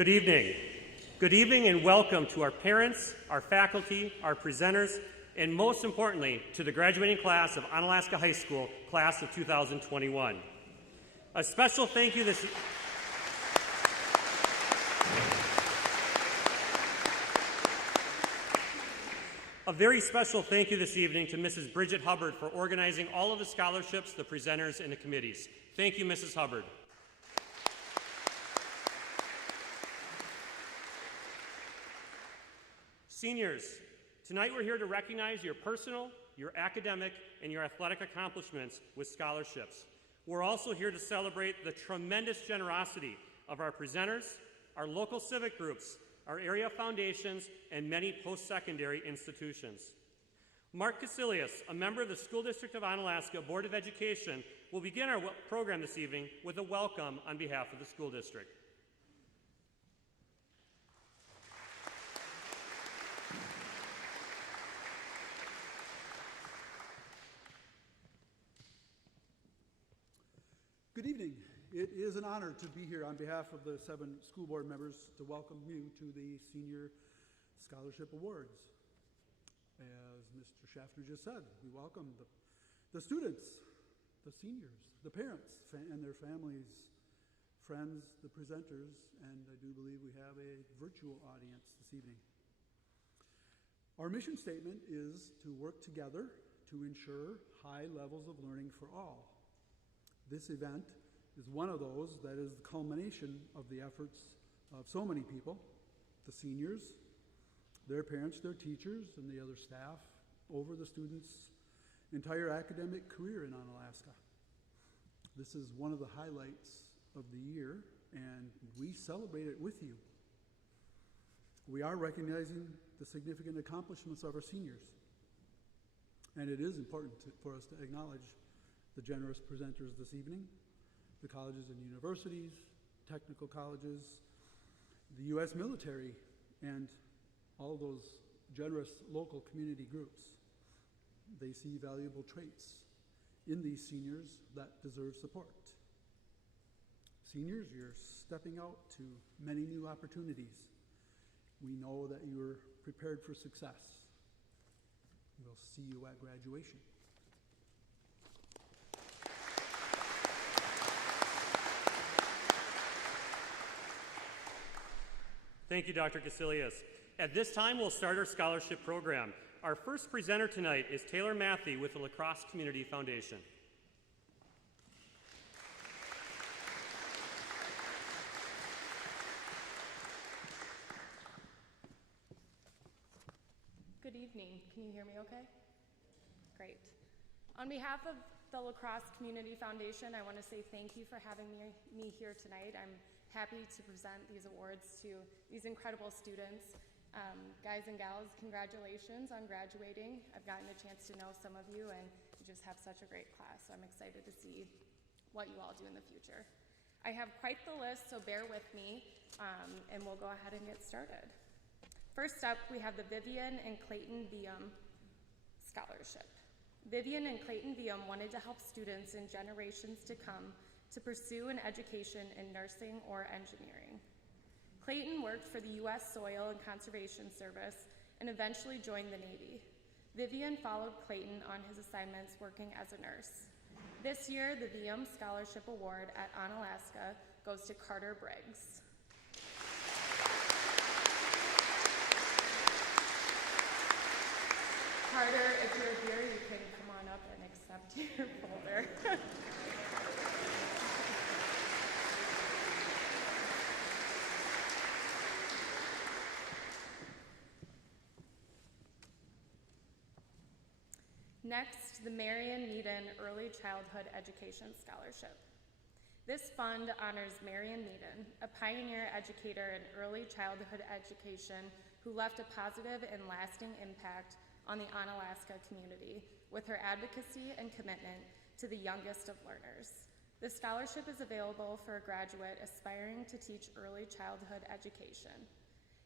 Good evening. Good evening and welcome to our parents, our faculty, our presenters, and most importantly, to the graduating class of Onalaska High School, class of 2021. A special thank you this A very special thank you this evening to Mrs. Bridget Hubbard for organizing all of the scholarships, the presenters, and the committees. Thank you, Mrs. Hubbard. Seniors, tonight we're here to recognize your personal, your academic, and your athletic accomplishments with scholarships. We're also here to celebrate the tremendous generosity of our presenters, our local civic groups, our area foundations, and many post-secondary institutions. Mark Casilius, a member of the School District of Onalaska Board of Education, will begin our program this evening with a welcome on behalf of the school district. Good evening. It is an honor to be here on behalf of the 7 school board members to welcome you to the Senior Scholarship Awards. As Mr. Schaffner just said, we welcome the students, the seniors, the parents, and their families, friends, the presenters, and I do believe we have a virtual audience this evening. Our mission statement is to work together to ensure high levels of learning for all. This event is one of those that is the culmination of the efforts of so many people, the seniors, their parents, their teachers, and the other staff over the students' entire academic career in Onalaska. This is one of the highlights of the year, and we celebrate it with you. We are recognizing the significant accomplishments of our seniors, and it is important for us to acknowledge the generous presenters this evening, the colleges and universities, technical colleges, the U.S. military, and all those generous local community groups. They see valuable traits in these seniors that deserve support. Seniors, you're stepping out to many new opportunities. We know that you're prepared for success. We'll see you at graduation. Thank you, Dr. Casilius. At this time, we'll start our scholarship program. Our first presenter tonight is Taylor Matthey with the La Crosse Community Foundation. Good evening. Can you hear me okay? Great. On behalf of the La Crosse Community Foundation, I want to say thank you for having me here tonight. I'm happy to present these awards to these incredible students. Guys and gals, congratulations on graduating. I've gotten a chance to know some of you, and you just have such a great class, so I'm excited to see what you all do in the future. I have quite the list, so bear with me, and we'll go ahead and get started. First up, we have the Vivian and Clayton Vium Scholarship. Vivian and Clayton Vium wanted to help students in generations to come to pursue an education in nursing or engineering. Clayton worked for the U.S. Soil and Conservation Service and eventually joined the Navy. Vivian followed Clayton on his assignments working as a nurse. This year, the Vium Scholarship Award at Onalaska goes to Carter Briggs. Carter, if you're here, you can come on up and accept your folder. Next, the Marion Needen Early Childhood Education Scholarship. This fund honors Marion Needen, a pioneer educator in early childhood education who left a positive and lasting impact on the Onalaska community with her advocacy and commitment to the youngest of learners. The scholarship is available for a graduate aspiring to teach early childhood education.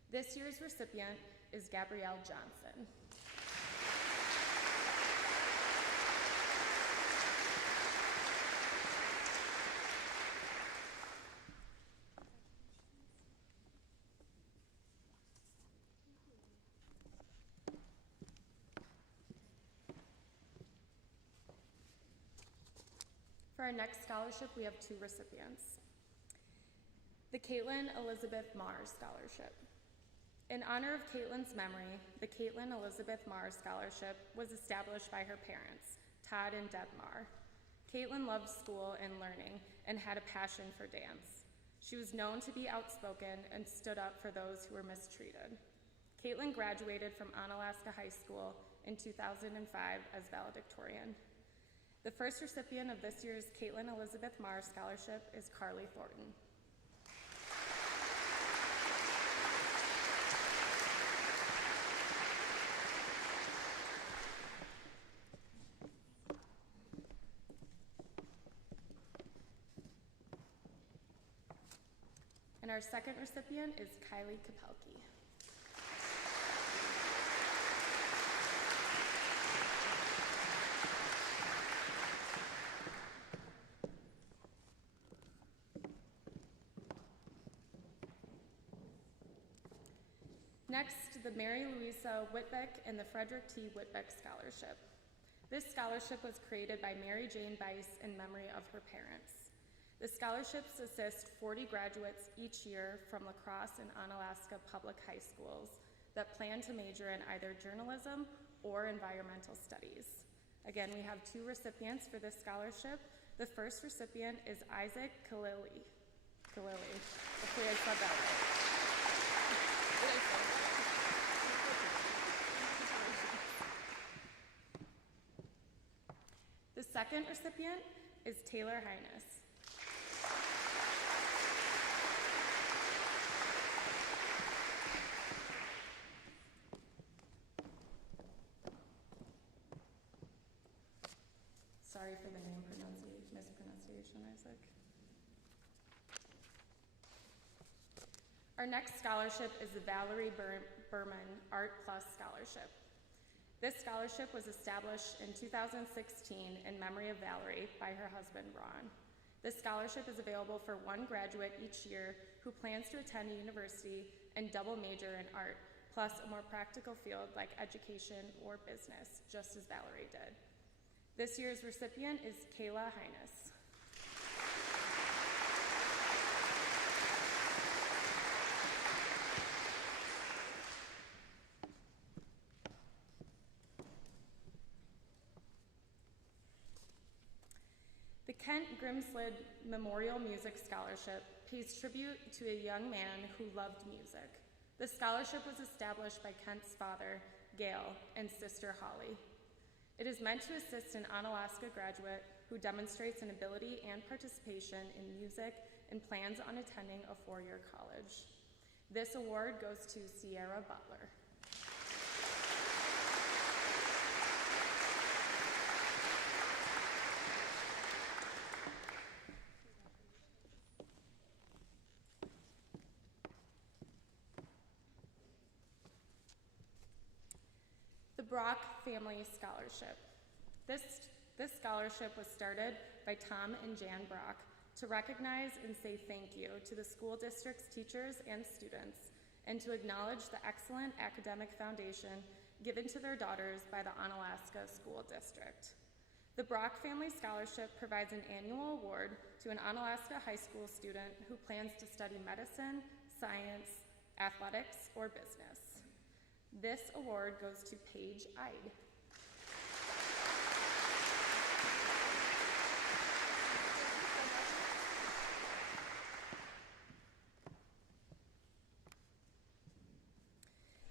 This year's recipient is Gabrielle Johnson. For our next scholarship, we have 2 recipients. The Caitlyn Elizabeth Marr Scholarship. In honor of Caitlyn's memory, the Caitlyn Elizabeth Marr Scholarship was established by her parents, Todd and Deb Marr. Caitlyn loved school and learning and had a passion for dance. She was known to be outspoken and stood up for those who were mistreated. Caitlyn graduated from Onalaska High School in 2005 as valedictorian. The first recipient of this year's Caitlyn Elizabeth Marr Scholarship is Carly Thornton. And our second recipient is Kylie Kapelke. Next, the Mary Louisa Whitbeck and the Frederick T. Whitbeck Scholarship. This scholarship was created by Mary Jane Bice in memory of her parents. The scholarships assist 40 graduates each year from La Crosse and Onalaska public high schools that plan to major in either journalism or environmental studies. Again, we have 2 recipients for this scholarship. The first recipient is Isaac Coulee. Hopefully I said that right. Did I say that? The second recipient is Taylor Hines. Sorry for the name mispronunciation, Isaac. Our next scholarship is the Valerie Berman Art Plus Scholarship. This scholarship was established in 2016 in memory of Valerie by her husband, Ron. This scholarship is available for 1 graduate each year who plans to attend a university and double major in art, plus a more practical field like education or business, just as Valerie did. This year's recipient is Kayla Hines. The Kent Grimsley Memorial Music Scholarship pays tribute to a young man who loved music. The scholarship was established by Kent's father, Gail, and sister, Holly. It is meant to assist an Onalaska graduate who demonstrates an ability and participation in music and plans on attending a 4-year college. This award goes to Sierra Butler. The Brock Family Scholarship. This scholarship was started by Tom and Jan Brock to recognize and say thank you to the school district's teachers and students, and to acknowledge the excellent academic foundation given to their daughters by the Onalaska School District. The Brock Family Scholarship provides an annual award to an Onalaska High School student who plans to study medicine, science, athletics, or business. This award goes to Paige Ide.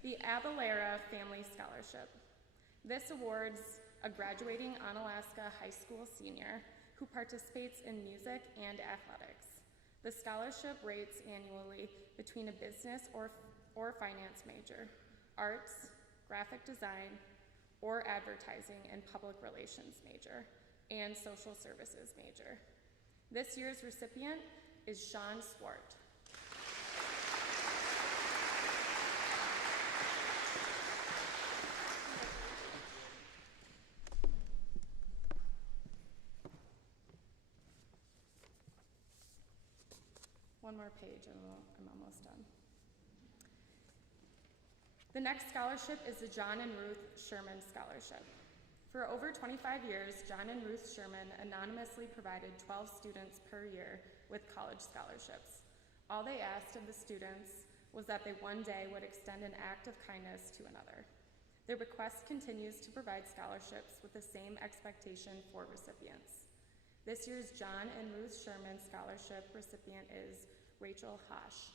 The Avalera Family Scholarship. This awards a graduating Onalaska High School senior who participates in music and athletics. The scholarship rates annually between a business or finance major, arts, graphic design, or advertising and public relations major, and social services major. This year's recipient is Sean Swart. One more page and I'm almost done. The next scholarship is the John and Ruth Sherman Scholarship. For over 25 years, John and Ruth Sherman anonymously provided 12 students per year with college scholarships. All they asked of the students was that they one day would extend an act of kindness to another. Their bequest continues to provide scholarships with the same expectation for recipients. This year's John and Ruth Sherman Scholarship recipient is Rachel Hosh.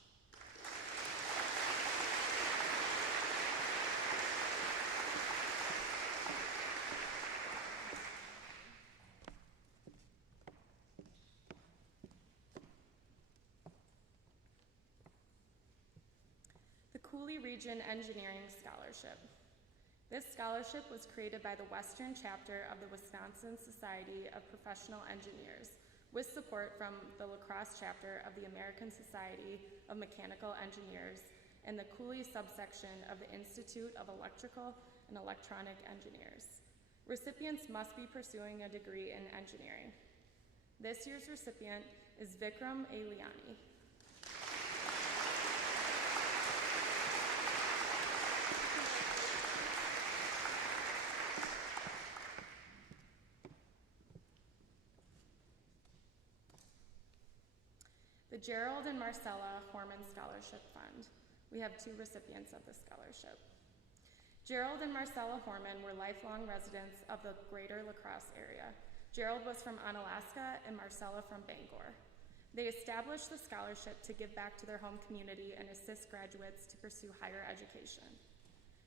The Coulee Region Engineering Scholarship. This scholarship was created by the Western Chapter of the Wisconsin Society of Professional Engineers, with support from the La Crosse Chapter of the American Society of Mechanical Engineers and the Coulee subsection of the Institute of Electrical and Electronic Engineers. Recipients must be pursuing a degree in engineering. This year's recipient is Vikram Aliani. The Gerald and Marcela Horman Scholarship Fund. We have 2 recipients of this scholarship. Gerald and Marcela Horman were lifelong residents of the greater La Crosse area. Gerald was from Onalaska and Marcela from Bangor. They established the scholarship to give back to their home community and assist graduates to pursue higher education.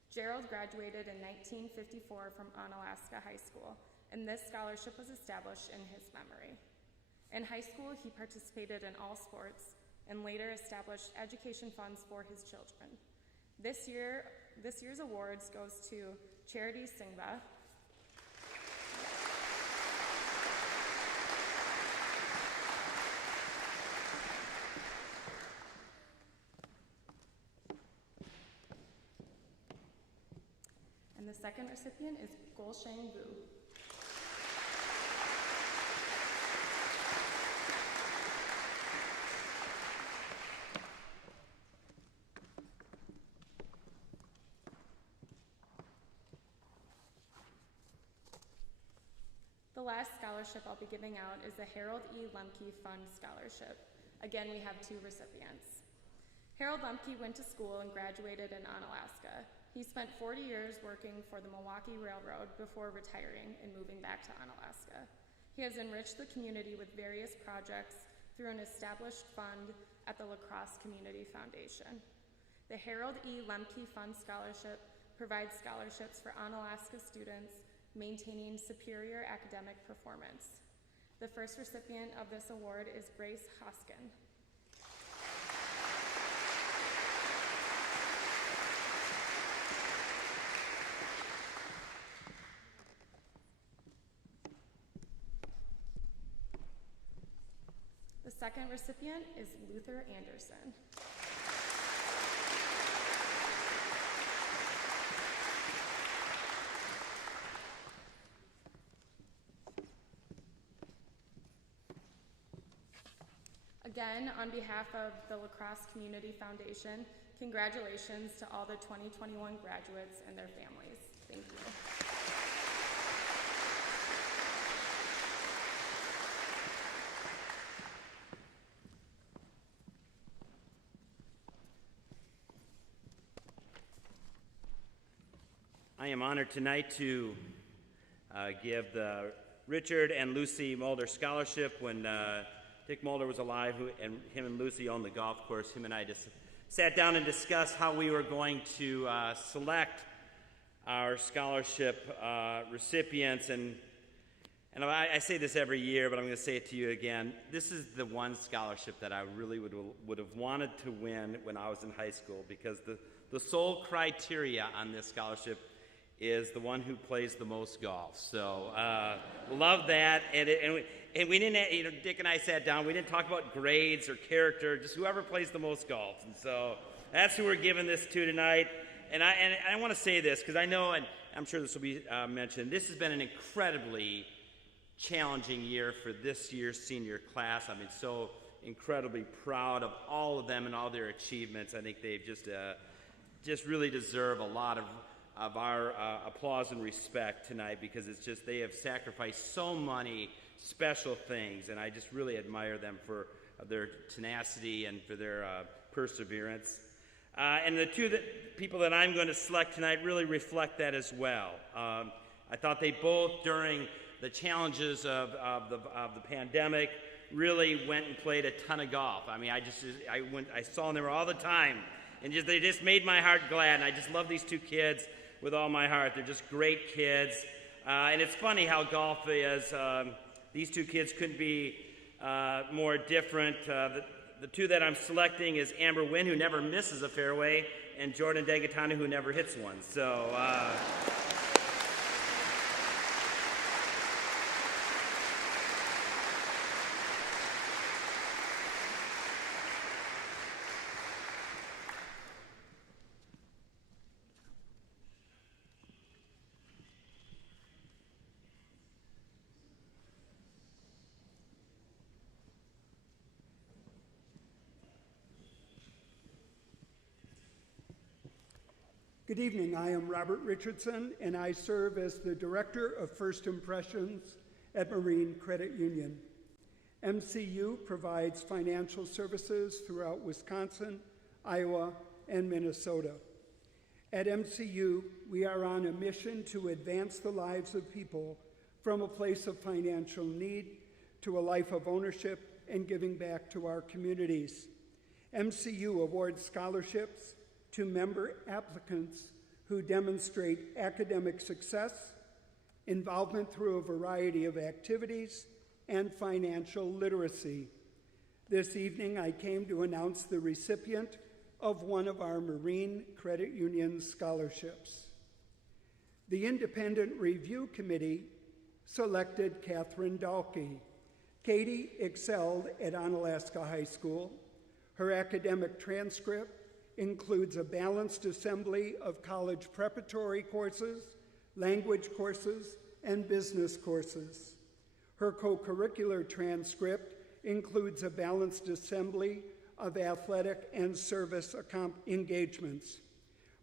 Gerald graduated in 1954 from Onalaska High School, and this scholarship was established in his memory. In high school, he participated in all sports and later established education funds for his children. This year's awards goes to Charity Singha, and the second recipient is Golsheng Vu. The last scholarship I'll be giving out is the Harold E. Lemke Fund Scholarship. Again, we have 2 recipients. Harold Lemke went to school and graduated in Onalaska. He spent 40 years working for the Milwaukee Railroad before retiring and moving back to Onalaska. He has enriched the community with various projects through an established fund at the La Crosse Community Foundation. The Harold E. Lemke Fund Scholarship provides scholarships for Onalaska students maintaining superior academic performance. The first recipient of this award is Grace Hoskin. The second recipient is Luther Anderson. Again, on behalf of the La Crosse Community Foundation, congratulations to all the 2021 graduates and their families. Thank you. I am honored tonight to give the Richard and Lucy Mulder Scholarship. When Dick Mulder was alive, and him and Lucy owned the golf course, him and I just sat down and discussed how we were going to select our scholarship recipients. And I say this every year, but I'm going to say it to you again. This is the one scholarship that I really would have wanted to win when I was in high school, because the sole criteria on this scholarship is the one who plays the most golf. So love that. And we didn't, Dick and I sat down, we didn't talk about grades or character, just whoever plays the most golf. And so that's who we're giving this to tonight. And I want to say this, because I know, and I'm sure this will be mentioned, this has been an incredibly challenging year for this year's senior class. I mean, so incredibly proud of all of them and all their achievements. I think they've just really deserve a lot of our applause and respect tonight, because it's just they have sacrificed so many special things, and I just really admire them for their tenacity and for their perseverance. And the people that I'm going to select tonight really reflect that as well. I thought they both, during the challenges of the pandemic, really went and played a ton of golf. I mean, I saw them all the time, and they just made my heart glad. And I just love these two kids with all my heart. They're just great kids, and it's funny how golf is. These two kids couldn't be more different. The two that I'm selecting is Amber Wynn, who never misses a fairway, and Jordan Degatano, who never hits one. So. Good evening. I am Robert Richardson, and I serve as the Director of First Impressions at Marine Credit Union. MCU provides financial services throughout Wisconsin, Iowa, and Minnesota. At MCU, we are on a mission to advance the lives of people from a place of financial need to a life of ownership and giving back to our communities. MCU awards scholarships to member applicants who demonstrate academic success, involvement through a variety of activities, and financial literacy. This evening, I came to announce the recipient of one of our Marine Credit Union scholarships. The Independent Review Committee selected Catherine Dahlke. Katie excelled at Onalaska High School. Her academic transcript includes a balanced assembly of college preparatory courses, language courses, and business courses. Her co-curricular transcript includes a balanced assembly of athletic and service engagements.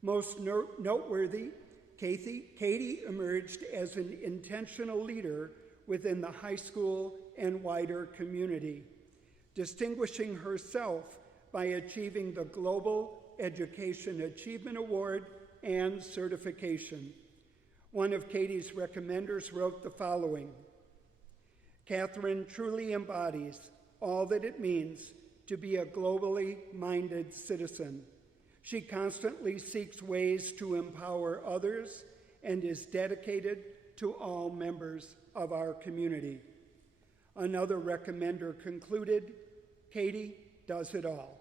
Most noteworthy, Katie emerged as an intentional leader within the high school and wider community, distinguishing herself by achieving the Global Education Achievement Award and certification. One of Katie's recommenders wrote the following: Catherine truly embodies all that it means to be a globally minded citizen. She constantly seeks ways to empower others and is dedicated to all members of our community. Another recommender concluded, Katie does it all.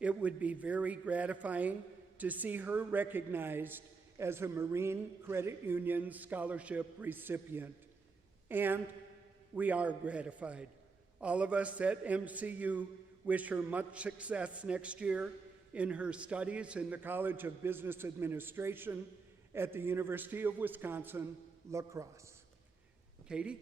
It would be very gratifying to see her recognized as a Marine Credit Union scholarship recipient. And we are gratified. All of us at MCU wish her much success next year in her studies in the College of Business Administration at the University of Wisconsin-La Crosse. Katie?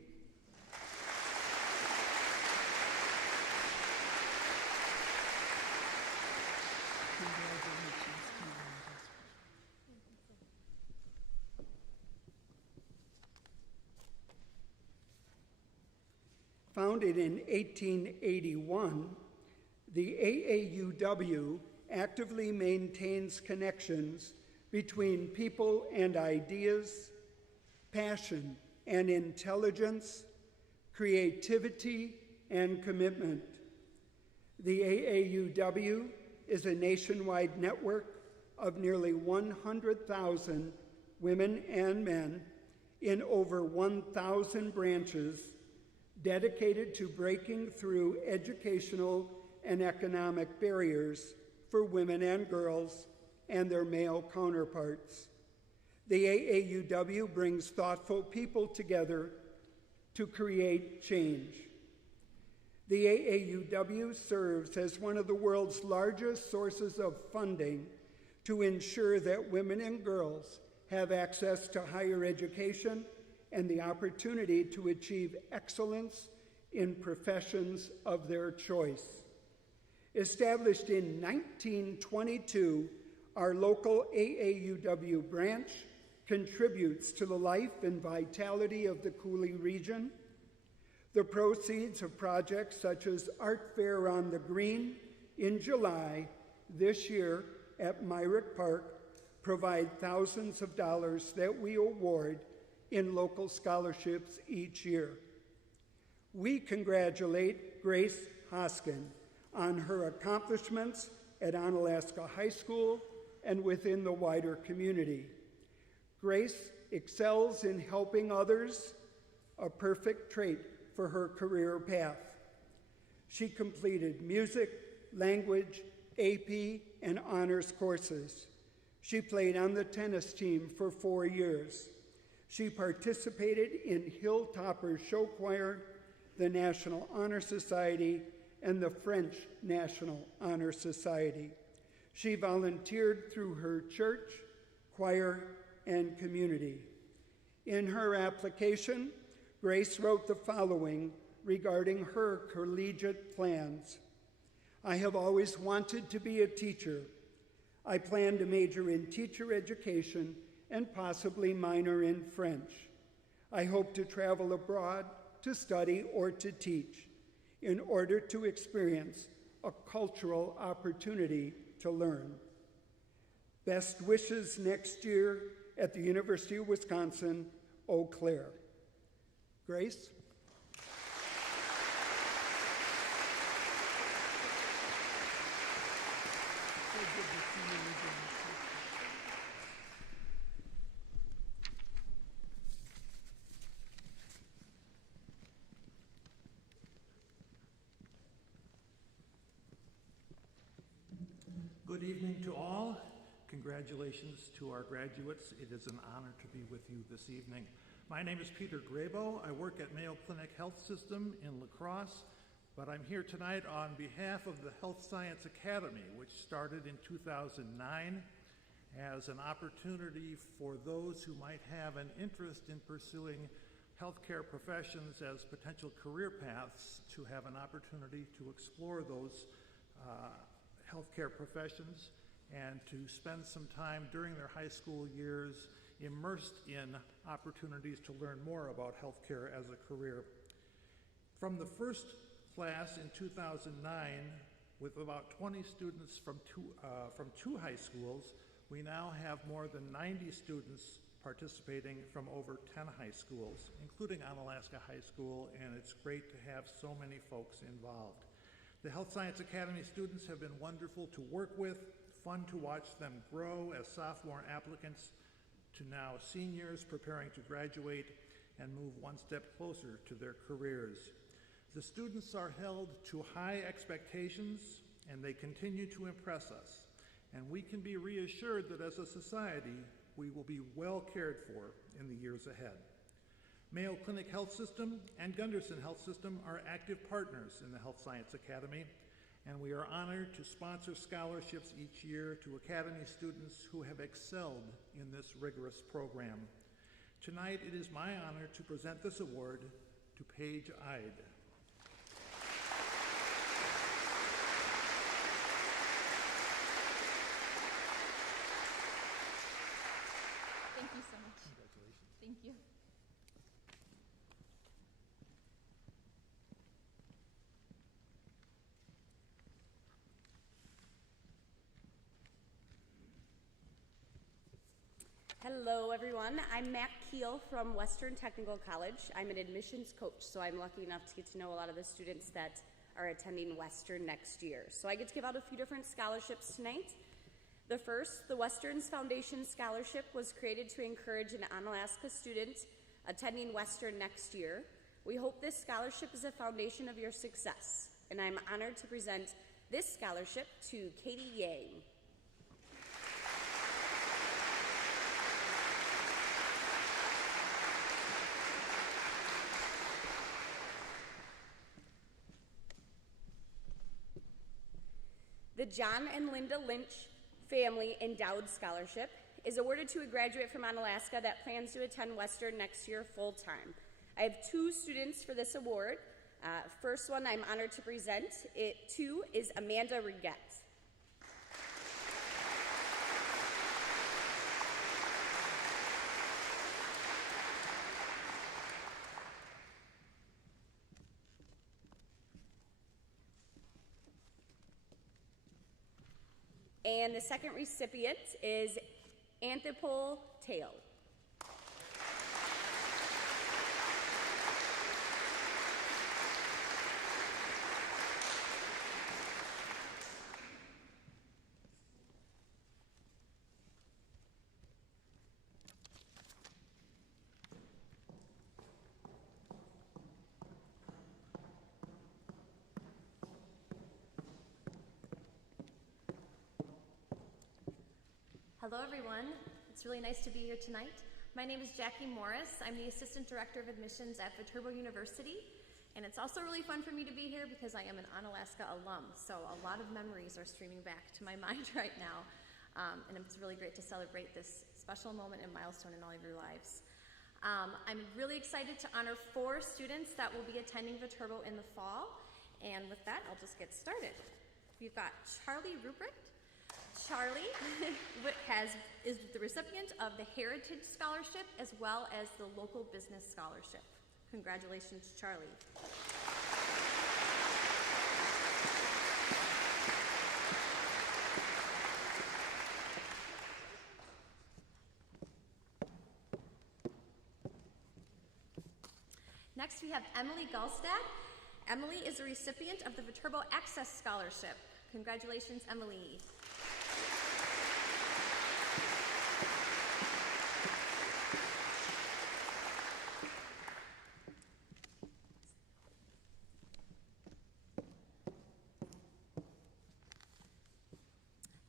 Founded in 1881, the AAUW actively maintains connections between people and ideas, passion and intelligence, creativity and commitment. The AAUW is a nationwide network of nearly 100,000 women and men in over 1,000 branches dedicated to breaking through educational and economic barriers for women and girls and their male counterparts. The AAUW brings thoughtful people together to create change. The AAUW serves as one of the world's largest sources of funding to ensure that women and girls have access to higher education and the opportunity to achieve excellence in professions of their choice. Established in 1922, our local AAUW branch contributes to the life and vitality of the Coulee region. The proceeds of projects such as Art Fair on the Green in July this year at Myrick Park provide thousands of dollars that we award in local scholarships each year. We congratulate Grace Hoskin on her accomplishments at Onalaska High School and within the wider community. Grace excels in helping others, a perfect trait for her career path. She completed music, language, AP, and honors courses. She played on the tennis team for 4 years. She participated in Hilltopper Show Choir, the National Honor Society, and the French National Honor Society. She volunteered through her church, choir, and community. In her application, Grace wrote the following regarding her collegiate plans. I have always wanted to be a teacher. I plan to major in teacher education and possibly minor in French. I hope to travel abroad to study or to teach in order to experience a cultural opportunity to learn. Best wishes next year at the University of Wisconsin, Eau Claire. Grace? Good evening to all. Congratulations to our graduates. It is an honor to be with you this evening. My name is Peter Grabo. I work at Mayo Clinic Health System in La Crosse, but I'm here tonight on behalf of the Health Science Academy, which started in 2009 as an opportunity for those who might have an interest in pursuing healthcare professions as potential career paths to have an opportunity to explore those healthcare professions and to spend some time during their high school years immersed in opportunities to learn more about healthcare as a career. From the first class in 2009, with about 20 students from two high schools, we now have more than 90 students participating from over 10 high schools, including Onalaska High School, and it's great to have so many folks involved. The Health Science Academy students have been wonderful to work with, fun to watch them grow as sophomore applicants to now seniors preparing to graduate and move one step closer to their careers. The students are held to high expectations and they continue to impress us, and we can be reassured that as a society, we will be well cared for in the years ahead. Mayo Clinic Health System and Gunderson Health System are active partners in the Health Science Academy, and we are honored to sponsor scholarships each year to Academy students who have excelled in this rigorous program. Tonight, it is my honor to present this award to Paige Ide. Thank you so much. Congratulations. Thank you. Hello, everyone. I'm Matt Keel from Western Technical College. I'm an admissions coach, so I'm lucky enough to get to know a lot of the students that are attending Western next year. So I get to give out a few different scholarships tonight. The first, the Western's Foundation Scholarship, was created to encourage an Onalaska student attending Western next year. We hope this scholarship is a foundation of your success, and I'm honored to present this scholarship to Katie Yang. The John and Linda Lynch Family Endowed Scholarship is awarded to a graduate from Onalaska that plans to attend Western next year full-time. I have two students for this award. First one I'm honored to present it to is Amanda Reget. And the second recipient is Anthropol Tail. Hello everyone, it's really nice to be here tonight. My name is Jackie Morris. I'm the Assistant Director of Admissions at Viterbo University, and it's also really fun for me to be here because I am an Onalaska alum, so a lot of memories are streaming back to my mind right now, and it's really great to celebrate this special moment and milestone in all of your lives. I'm really excited to honor 4 students that will be attending Viterbo in the fall, and with that, I'll just get started. We've got Charlie Ruprecht. Charlie is the recipient of the Heritage Scholarship as well as the Local Business Scholarship. Congratulations, Charlie. Next, we have Emily Gallstad. Emily is a recipient of the Viterbo Access Scholarship. Congratulations, Emily.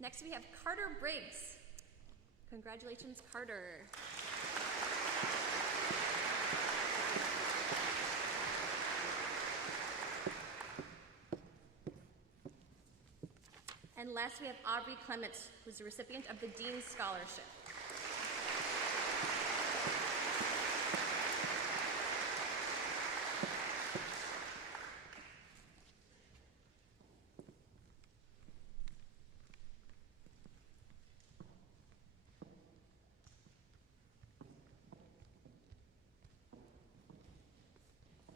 Next, we have Carter Briggs. Congratulations, Carter. And last, we have Aubrey Clements, who's the recipient of the Dean's Scholarship.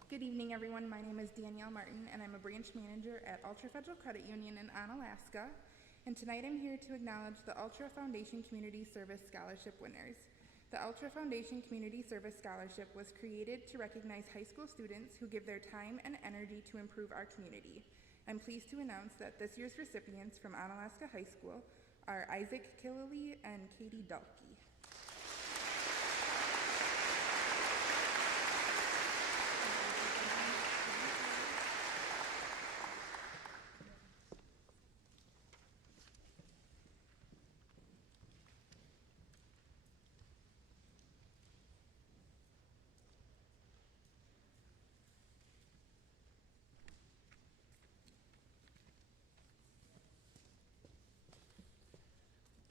Good evening, everyone. My name is Danielle Martin, and I'm a branch manager at Ultra Federal Credit Union in Onalaska. And tonight I'm here to acknowledge the Ultra Foundation Community Service Scholarship winners. The Ultra Foundation Community Service Scholarship was created to recognize high school students who give their time and energy to improve our community. I'm pleased to announce that this year's recipients from Onalaska High School are Isaac Coulee and Katie Dulke.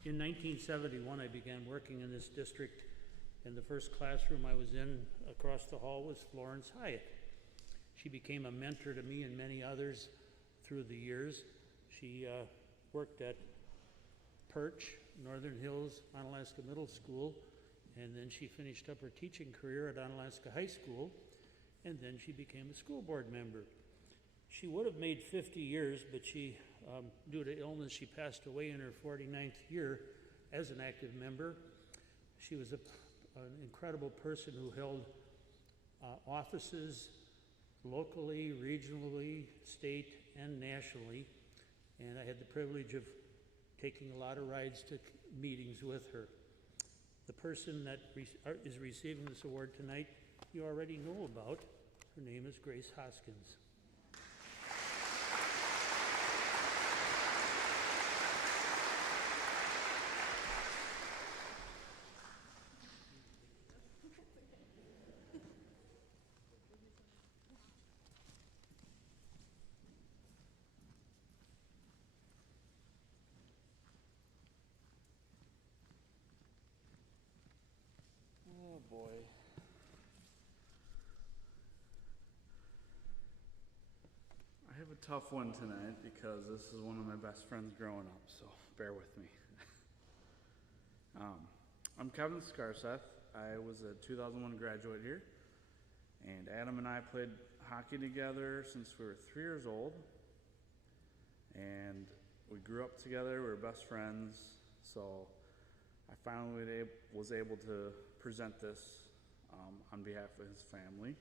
In 1971, I began working in this district, and the first classroom I was in across the hall was Florence Hyatt. She became a mentor to me and many others through the years. She worked at Perch, Northern Hills, Onalaska Middle School, and then she finished up her teaching career at Onalaska High School, and then she became a school board member. She would have made 50 years, but she, due to illness, she passed away in her 49th year as an active member. She was an incredible person who held offices locally, regionally, state, and nationally, and I had the privilege of taking a lot of rides to meetings with her. The person that is receiving this award tonight, you already know about. Her name is Grace Hoskins. Oh boy. I have a tough one tonight because this is one of my best friends growing up, so bear with me. I'm Kevin Scarseth. I was a 2001 graduate here, and Adam and I played hockey together since we were 3 years old, and we grew up together, we were best friends, so I finally was able to present this on behalf of his family.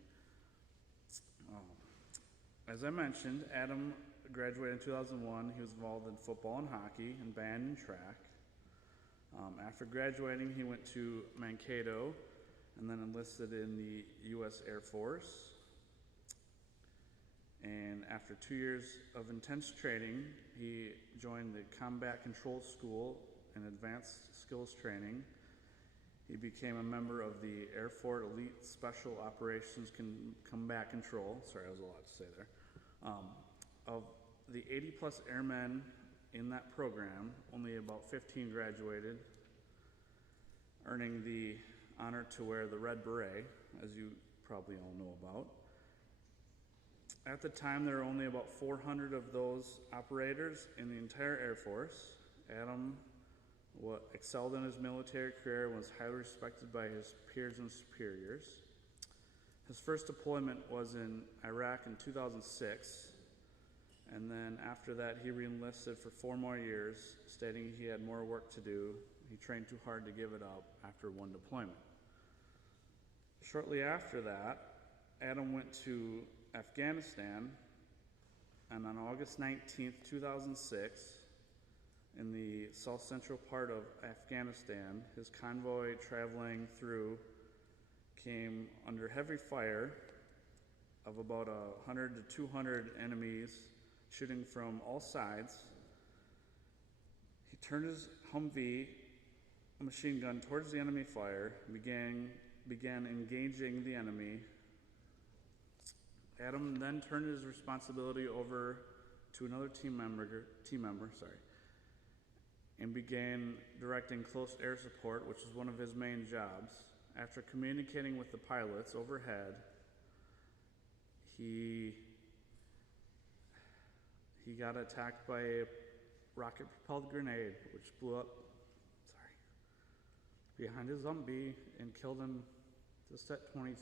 As I mentioned, Adam graduated in 2001. He was involved in football and hockey, and band and track. After graduating, he went to Mankato and then enlisted in the U.S. Air Force. And after 2 years of intense training, he joined the Combat Control School and Advanced Skills Training. He became a member of the Air Force Elite Special Operations Combat Control. Sorry, that was a lot to say there. Of the 80-plus airmen in that program, only about 15 graduated, earning the honor to wear the red beret, as you probably all know about. At the time, there were only about 400 of those operators in the entire Air Force. Adam excelled in his military career and was highly respected by his peers and superiors. His first deployment was in Iraq in 2006, and then after that he re-enlisted for 4 more years, stating he had more work to do. He trained too hard to give it up after one deployment. Shortly after that, Adam went to Afghanistan, and on August 19th, 2006, in the south central part of Afghanistan, his convoy traveling through came under heavy fire of about 100 to 200 enemies shooting from all sides. He turned his Humvee machine gun towards the enemy fire, began engaging the enemy. Adam then turned his responsibility over to another team member, and began directing close air support, which was one of his main jobs. After communicating with the pilots overhead, he got attacked by a rocket-propelled grenade, which blew up behind his Humvee and killed him just at 23.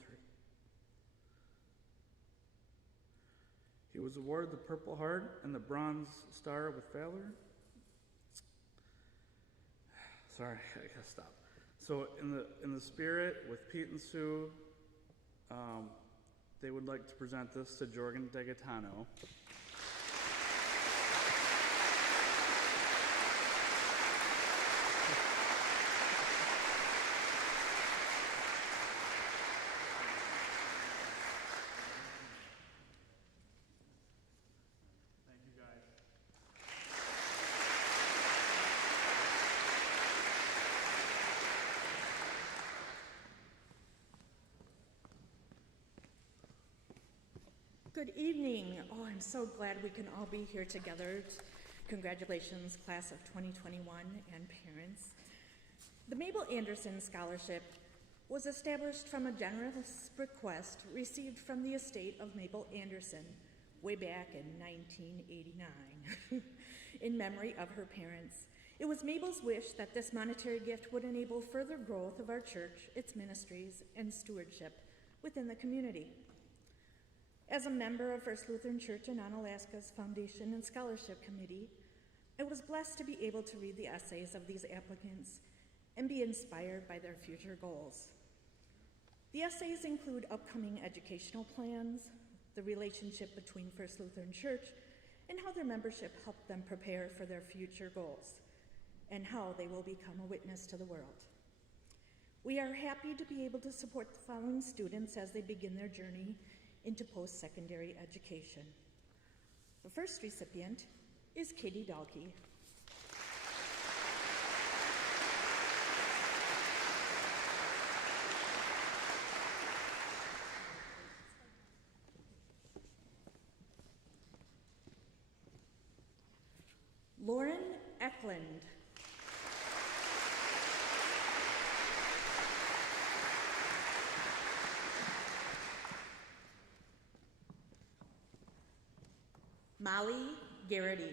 He was awarded the Purple Heart and the Bronze Star with Valor. Sorry, I gotta stop. So in the spirit with Pete and Sue, they would like to present this to Jorgen Degatano. Good evening. Oh, I'm so glad we can all be here together. Congratulations, class of 2021 and parents. The Mabel Anderson Scholarship was established from a generous request received from the estate of Mabel Anderson way back in 1989 in memory of her parents. It was Mabel's wish that this monetary gift would enable further growth of our church, its ministries, and stewardship within the community. As a member of First Lutheran Church in Onalaska's Foundation and Scholarship Committee, I was blessed to be able to read the essays of these applicants and be inspired by their future goals. The essays include upcoming educational plans, the relationship between First Lutheran Church, and how their membership helped them prepare for their future goals, and how they will become a witness to the world. We are happy to be able to support the following students as they begin their journey into post-secondary education. The first recipient is Katie Dahlke. Lauren Eklund. Malia Mcgary.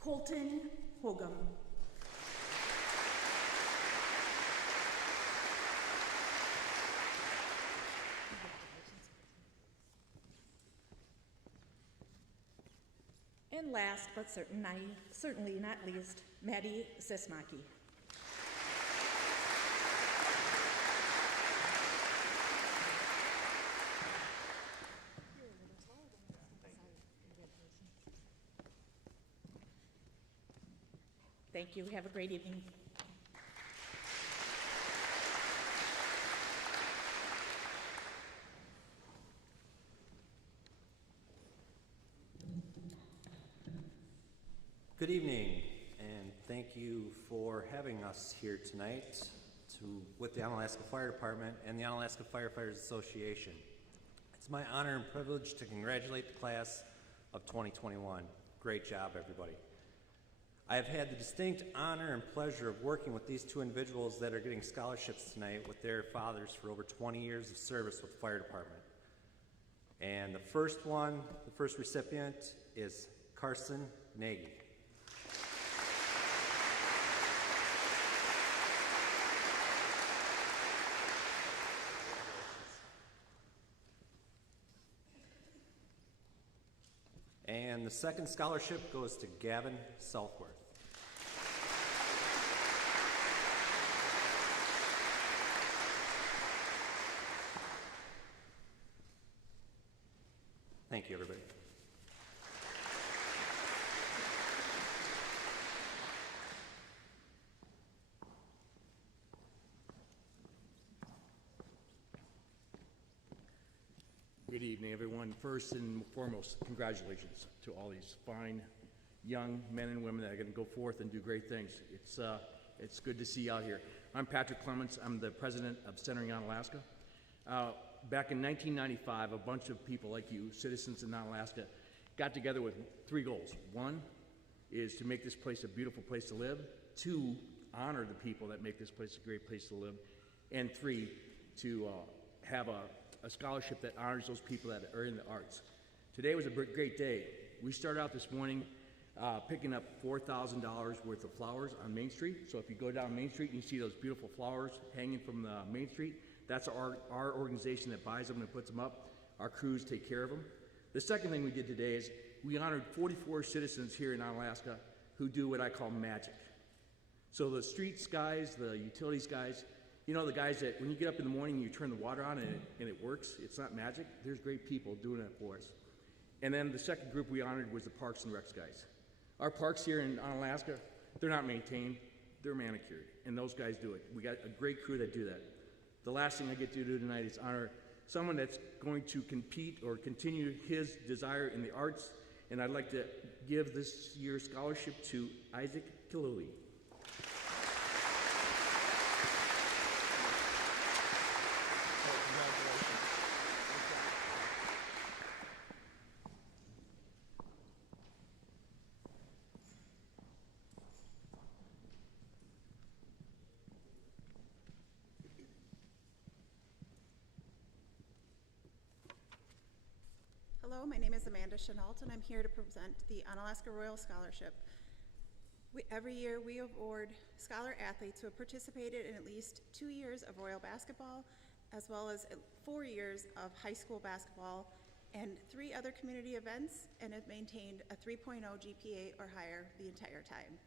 Colton Hogum. And last but certainly not least, Maddie Sismaki. Thank you. Have a great evening. Good evening, and thank you for having us here tonight with the Onalaska Fire Department and the Onalaska Firefighters Association. It's my honor and privilege to congratulate the class of 2021. Great job, everybody. I have had the distinct honor and pleasure of working with these two individuals that are getting scholarships tonight with their fathers for over 20 years of service with the fire department. And the first recipient is Carson Nagy. And the second scholarship goes to Gavin Southworth. Thank you, everybody. Good evening, everyone. First and foremost, congratulations to all these fine young men and women that are going to go forth and do great things. It's good to see you out here. I'm Patrick Clements. I'm the president of Centering Onalaska. Back in 1995, a bunch of people like you, citizens in Onalaska, got together with three goals. One is to make this place a beautiful place to live. Two, honor the people that make this place a great place to live. And three, to have a scholarship that honors those people that are in the arts. Today was a great day. We started out this morning picking up $4,000 worth of flowers on Main Street. So if you go down Main Street and you see those beautiful flowers hanging from the Main Street, that's our organization that buys them and puts them up. Our crews take care of them. The second thing we did today is we honored 44 citizens here in Onalaska who do what I call magic. So the streets guys, the utilities guys, you know, the guys that when you get up in the morning and you turn the water on and it works, it's not magic. There's great people doing it for us. And then the second group we honored was the Parks and Recs guys. Our parks here in Onalaska, they're not maintained, they're manicured, and those guys do it. We got a great crew that do that. The last thing I get to do tonight is honor someone that's going to compete or continue his desire in the arts, and I'd like to give this year's scholarship to Isaac Coulee. Hello, my name is Amanda Chenault, and I'm here to present the Onalaska Royal Scholarship. Every year we award scholar athletes who have participated in at least 2 years of Royal basketball, as well as 4 years of high school basketball, and 3 other community events, and have maintained a 3.0 GPA or higher the entire time.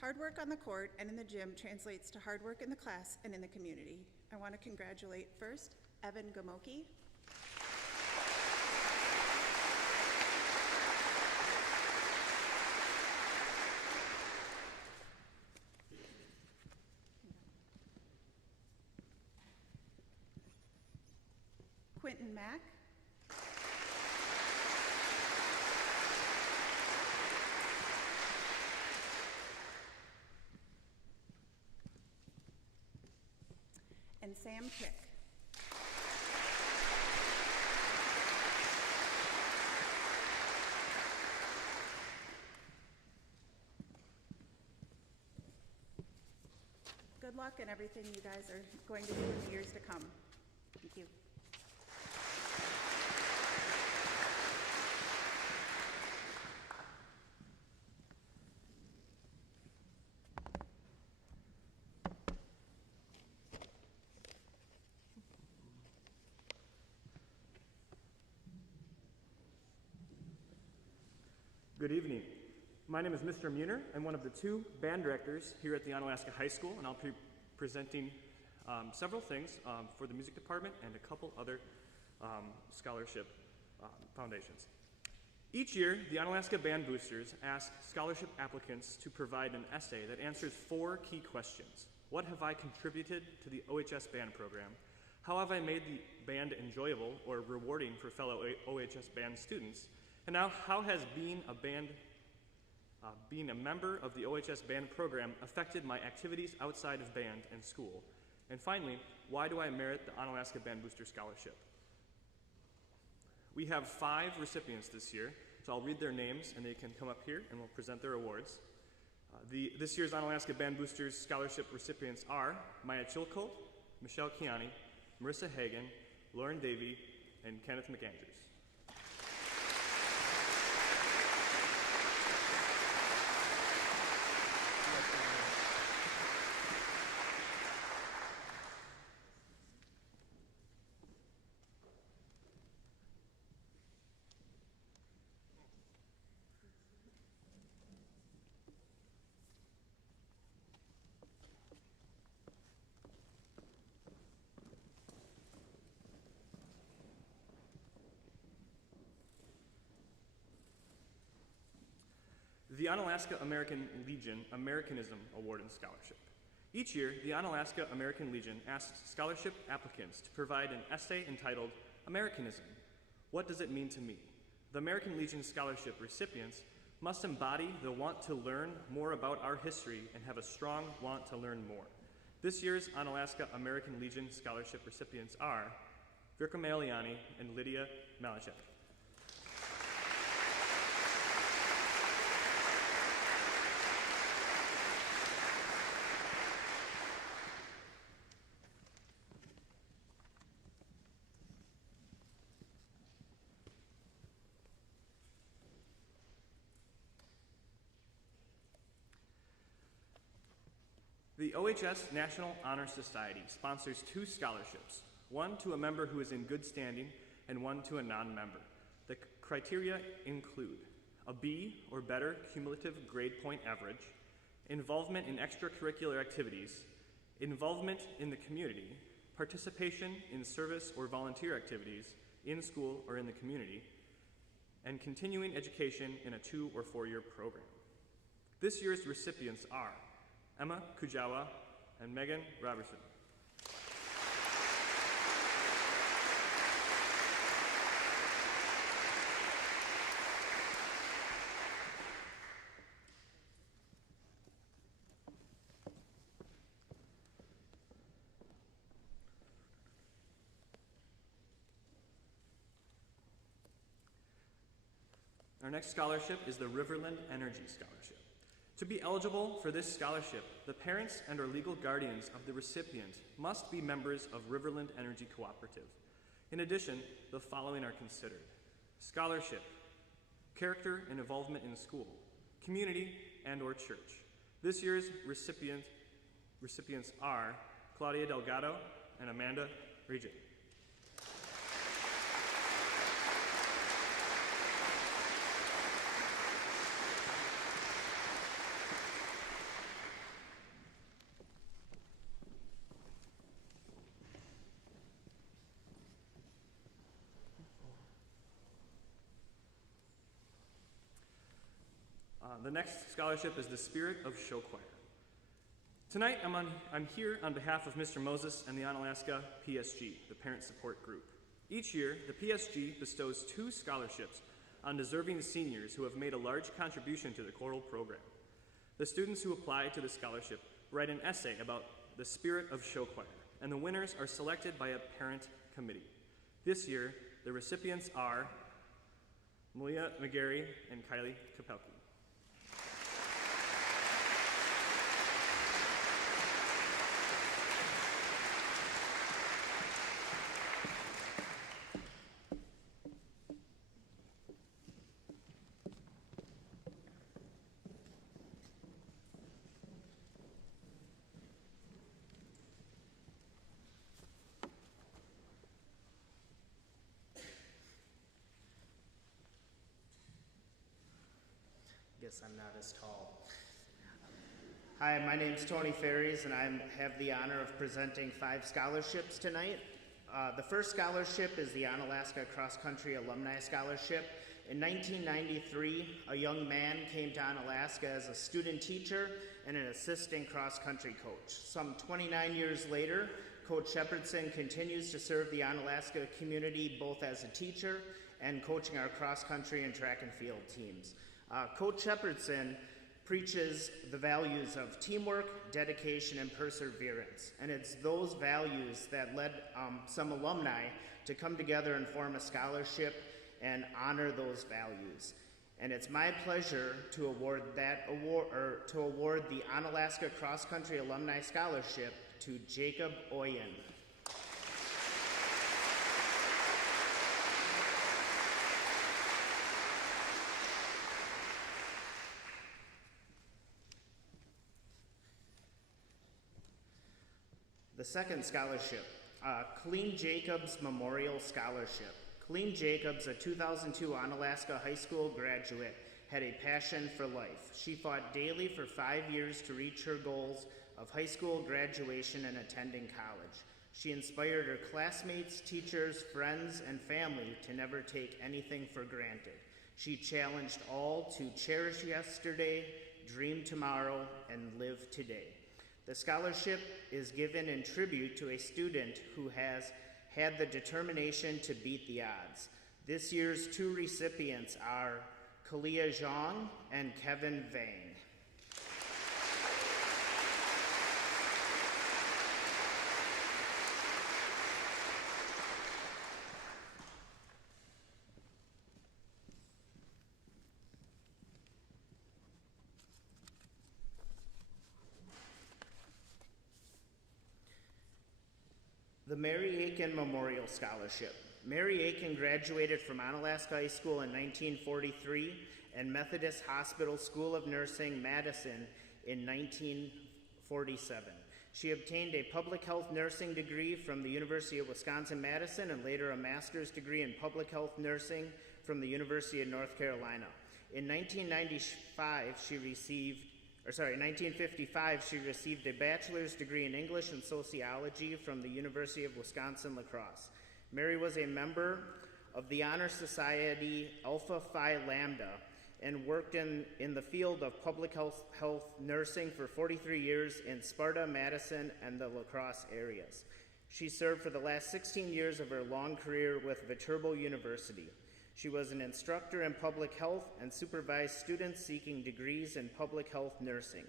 Hard work on the court and in the gym translates to hard work in the class and in the community. I want to congratulate first Evan Gamoki, Quentin Mack, and Sam Pick. Good luck in everything you guys are going to do in the years to come. Thank you. Good evening. My name is Mr. Muner. I'm one of the two band directors here at the Onalaska High School, and I'll be presenting several things for the music department and a couple other scholarship foundations. Each year, the Onalaska Band Boosters ask scholarship applicants to provide an essay that answers 4 key questions. What have I contributed to the OHS band program? How have I made the band enjoyable or rewarding for fellow OHS band students? And now, how has being a member of the OHS band program affected my activities outside of band and school? And finally, why do I merit the Onalaska Band Booster Scholarship? We have 5 recipients this year, so I'll read their names and they can come up here and we'll present their awards. This year's Onalaska Band Boosters Scholarship recipients are Maya Chilcolt, Michelle Kiani, Marissa Hagan, Lauren Davey, and Kenneth McAndrews. The Onalaska American Legion Americanism Award and Scholarship. Each year, the Onalaska American Legion asks scholarship applicants to provide an essay entitled Americanism. What does it mean to me? The American Legion Scholarship recipients must embody the want to learn more about our history and have a strong want to learn more. This year's Onalaska American Legion Scholarship recipients are Vikram Maliani and Lydia Malachek. The OHS National Honor Society sponsors 2 scholarships, one to a member who is in good standing and one to a non-member. The criteria include a B or better cumulative grade point average, involvement in extracurricular activities, involvement in the community, participation in service or volunteer activities in school or in the community, and continuing education in a 2 or 4-year program. This year's recipients are Emma Kujawa and Megan Robertson. Our next scholarship is the Riverland Energy Scholarship. To be eligible for this scholarship, the parents and or legal guardians of the recipient must be members of Riverland Energy Cooperative. In addition, the following are considered: scholarship, character and involvement in school, community and or church. This year's recipients are Claudia Delgado and Amanda Regent. The next scholarship is the Spirit of Show Choir. Tonight, I'm here on behalf of Mr. Moses and the Onalaska PSG, the Parent Support Group. Each year, the PSG bestows 2 scholarships on deserving seniors who have made a large contribution to the choral program. The students who apply to the scholarship write an essay about the Spirit of Show Choir, and the winners are selected by a parent committee. This year, the recipients are Malia Mcgary and Kylie Kapelke. guess I'm not as tall. Hi, my name's Tony Ferries, and I have the honor of presenting 5 scholarships tonight. The first scholarship is the Onalaska Cross Country Alumni Scholarship. In 1993, a young man came to Onalaska as a student teacher and an assistant cross-country coach. Some 29 years later, Coach Richardson continues to serve the Onalaska community both as a teacher and coaching our cross-country and track and field teams. Coach Richardson preaches the values of teamwork, dedication, and perseverance. And it's those values that led some alumni to come together and form a scholarship and honor those values. And it's my pleasure to award the Onalaska Cross Country Alumni Scholarship to Jacob Oyen. The second scholarship, Colleen Jacobs Memorial Scholarship. Colleen Jacobs, a 2002 Onalaska High School graduate, had a passion for life. She fought daily for 5 years to reach her goals of high school graduation and attending college. She inspired her classmates, teachers, friends, and family to never take anything for granted. She challenged all to cherish yesterday, dream tomorrow, and live today. The scholarship is given in tribute to a student who has had the determination to beat the odds. This year's 2 recipients are Kalia Zhang and Kevin Vang. The Mary Aiken Memorial Scholarship. Mary Aiken graduated from Onalaska High School in 1943 and Methodist Hospital School of Nursing, Madison in 1947. She obtained a public health nursing degree from the University of Wisconsin-Madison and later a master's degree in public health nursing from the University of North Carolina. In 1955, she received a bachelor's degree in English and sociology from the University of Wisconsin-La Crosse. Mary was a member of the Honor Society Alpha Phi Lambda and worked in the field of public health nursing for 43 years in Sparta, Madison, and the La Crosse areas. She served for the last 16 years of her long career with Viterbo University. She was an instructor in public health and supervised students seeking degrees in public health nursing.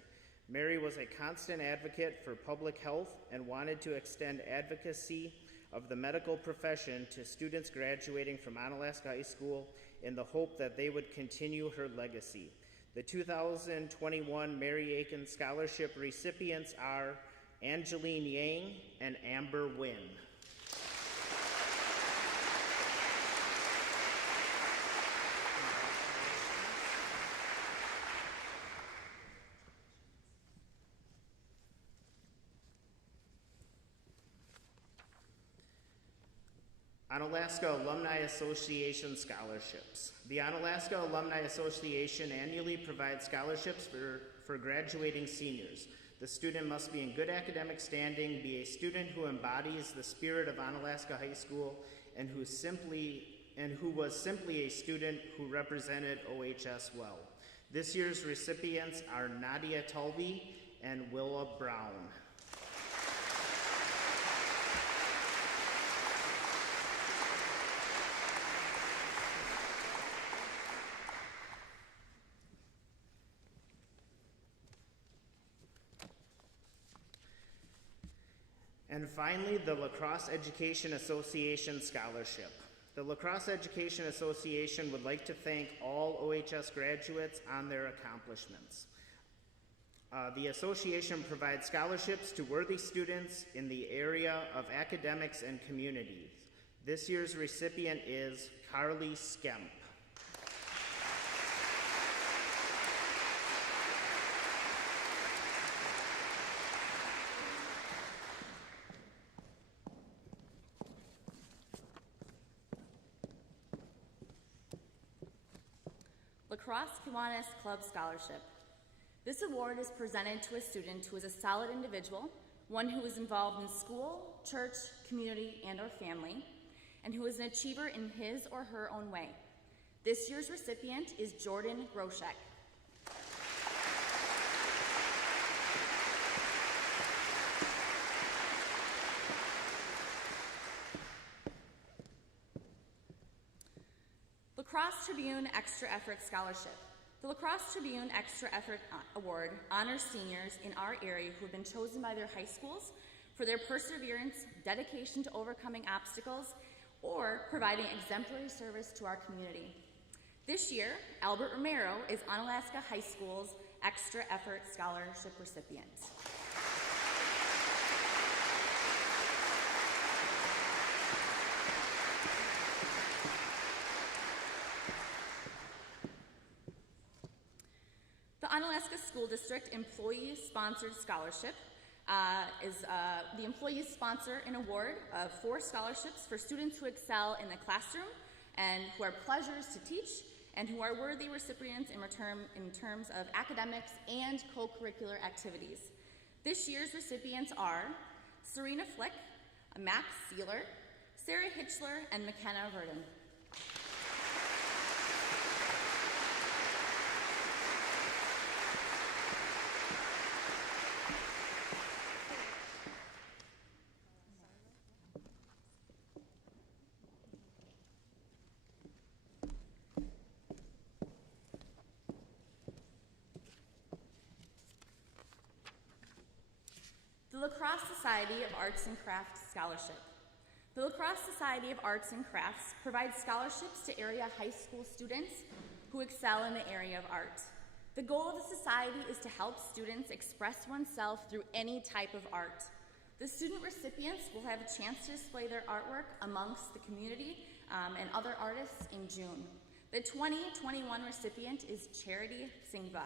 Mary was a constant advocate for public health and wanted to extend advocacy of the medical profession to students graduating from Onalaska High School in the hope that they would continue her legacy. The 2021 Mary Aiken Scholarship recipients are Angeline Yang and Amber Wynn. Onalaska Alumni Association Scholarships. The Onalaska Alumni Association annually provides scholarships for graduating seniors. The student must be in good academic standing, be a student who embodies the spirit of Onalaska High School, and who was simply a student who represented OHS well. This year's recipients are Nadia Tulby and Willa Brown. And finally, the La Crosse Education Association Scholarship. The La Crosse Education Association would like to thank all OHS graduates on their accomplishments. The association provides scholarships to worthy students in the area of academics and communities. This year's recipient is Carly Skemp. La Lacrosse Kiwanis Club Scholarship. This award is presented to a student who is a solid individual, one who is involved in school, church, community, and or family, and who is an achiever in his or her own way. This year's recipient is Jordan Groshek. Lacrosse Tribune Extra Effort Scholarship. The Lacrosse Tribune Extra Effort Award honors seniors in our area who have been chosen by their high schools for their perseverance, dedication to overcoming obstacles, or providing exemplary service to our community. This year, Albert Romero is Onalaska High School's Extra Effort Scholarship recipient. The Onalaska School District Employee-Sponsored Scholarship the employees sponsor an award of 4 scholarships for students who excel in the classroom and who are pleasures to teach and who are worthy recipients in terms of academics and co-curricular activities. This year's recipients are Serena Flick, Max Sealer, Sarah Hitchler, and McKenna Verdon. The Lacrosse Society of Arts and Crafts Scholarship. The Lacrosse Society of Arts and Crafts provides scholarships to area high school students who excel in the area of art. The goal of the society is to help students express oneself through any type of art. The student recipients will have a chance to display their artwork amongst the community and other artists in June. The 2021 recipient is Charity Singva.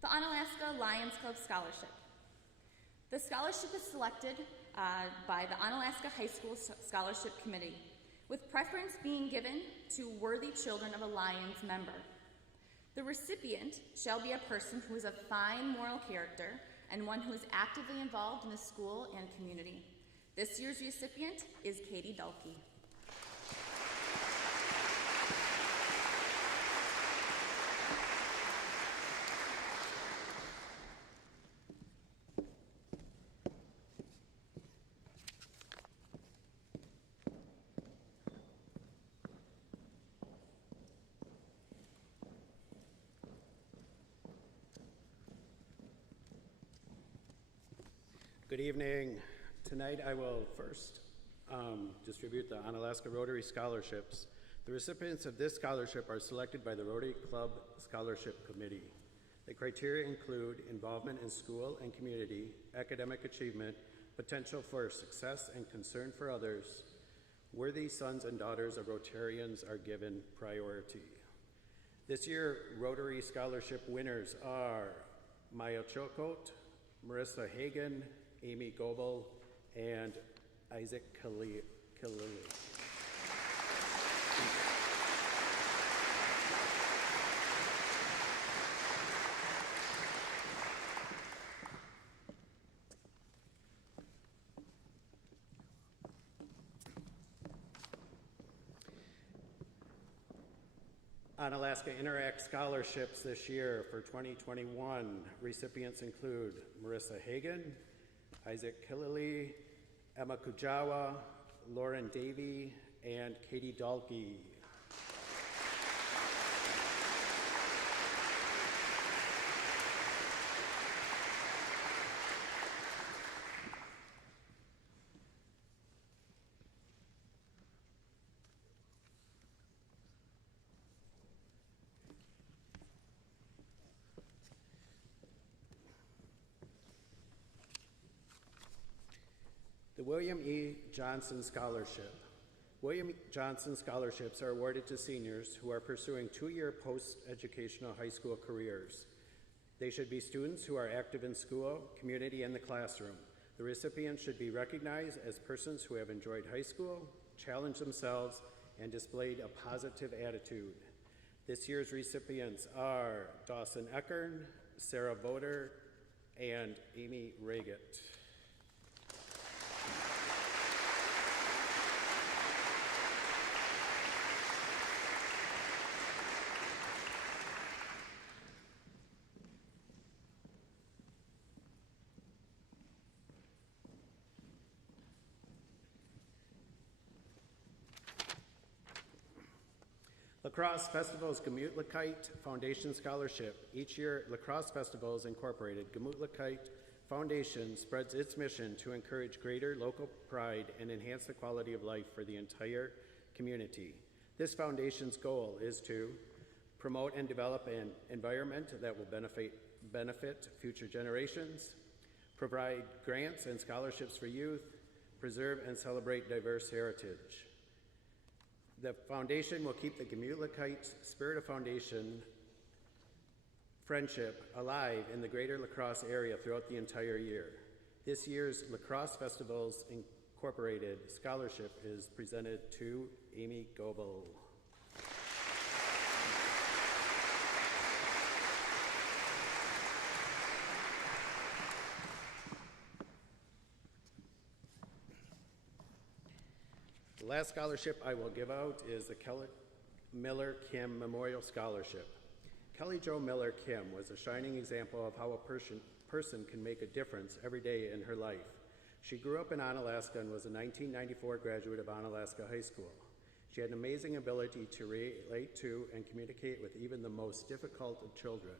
The Onalaska Lions Club Scholarship. The scholarship is selected by the Onalaska High School Scholarship Committee, with preference being given to worthy children of a Lions member. The recipient shall be a person who is of fine moral character and one who is actively involved in the school and community. This year's recipient is Katie Dulke. Good evening. Tonight I will first distribute the Onalaska Rotary Scholarships. The recipients of this scholarship are selected by the Rotary Club Scholarship Committee. The criteria include involvement in school and community, academic achievement, potential for success and concern for others. Worthy sons and daughters of Rotarians are given priority. This year, Rotary Scholarship winners are Maya Chokot, Marissa Hagan, Amy Goebel, and Isaac Coulee. Onalaska Interact Scholarships this year for 2021. Recipients include Marissa Hagan, Isaac Killaley, Emma Kujawa, Lauren Davey, and Katie Dalkey. The William E. Johnson Scholarship. William Johnson scholarships are awarded to seniors who are pursuing 2-year post-educational high school careers. They should be students who are active in school, community, and the classroom. The recipients should be recognized as persons who have enjoyed high school, challenged themselves, and displayed a positive attitude. This year's recipients are Dawson Eckern, Sarah Voder, and Amy Reagett. Lacrosse Festival's Gemütlichkeit Foundation Scholarship. Each year, Lacrosse Festivals Incorporated Gemütlichkeit Foundation spreads its mission to encourage greater local pride and enhance the quality of life for the entire community. This foundation's goal is to promote and develop an environment that will benefit future generations, provide grants and scholarships for youth, preserve and celebrate diverse heritage. The foundation will keep the Gemütlichkeit spirit of foundation friendship alive in the greater lacrosse area throughout the entire year. This year's Lacrosse Festivals Incorporated Scholarship is presented to Amy Goebel. The last scholarship I will give out is the Kelly Miller Kim Memorial Scholarship. Kelly Jo Miller Kim was a shining example of how a person can make a difference every day in her life. She grew up in Onalaska and was a 1994 graduate of Onalaska High School. She had an amazing ability to relate to and communicate with even the most difficult of children.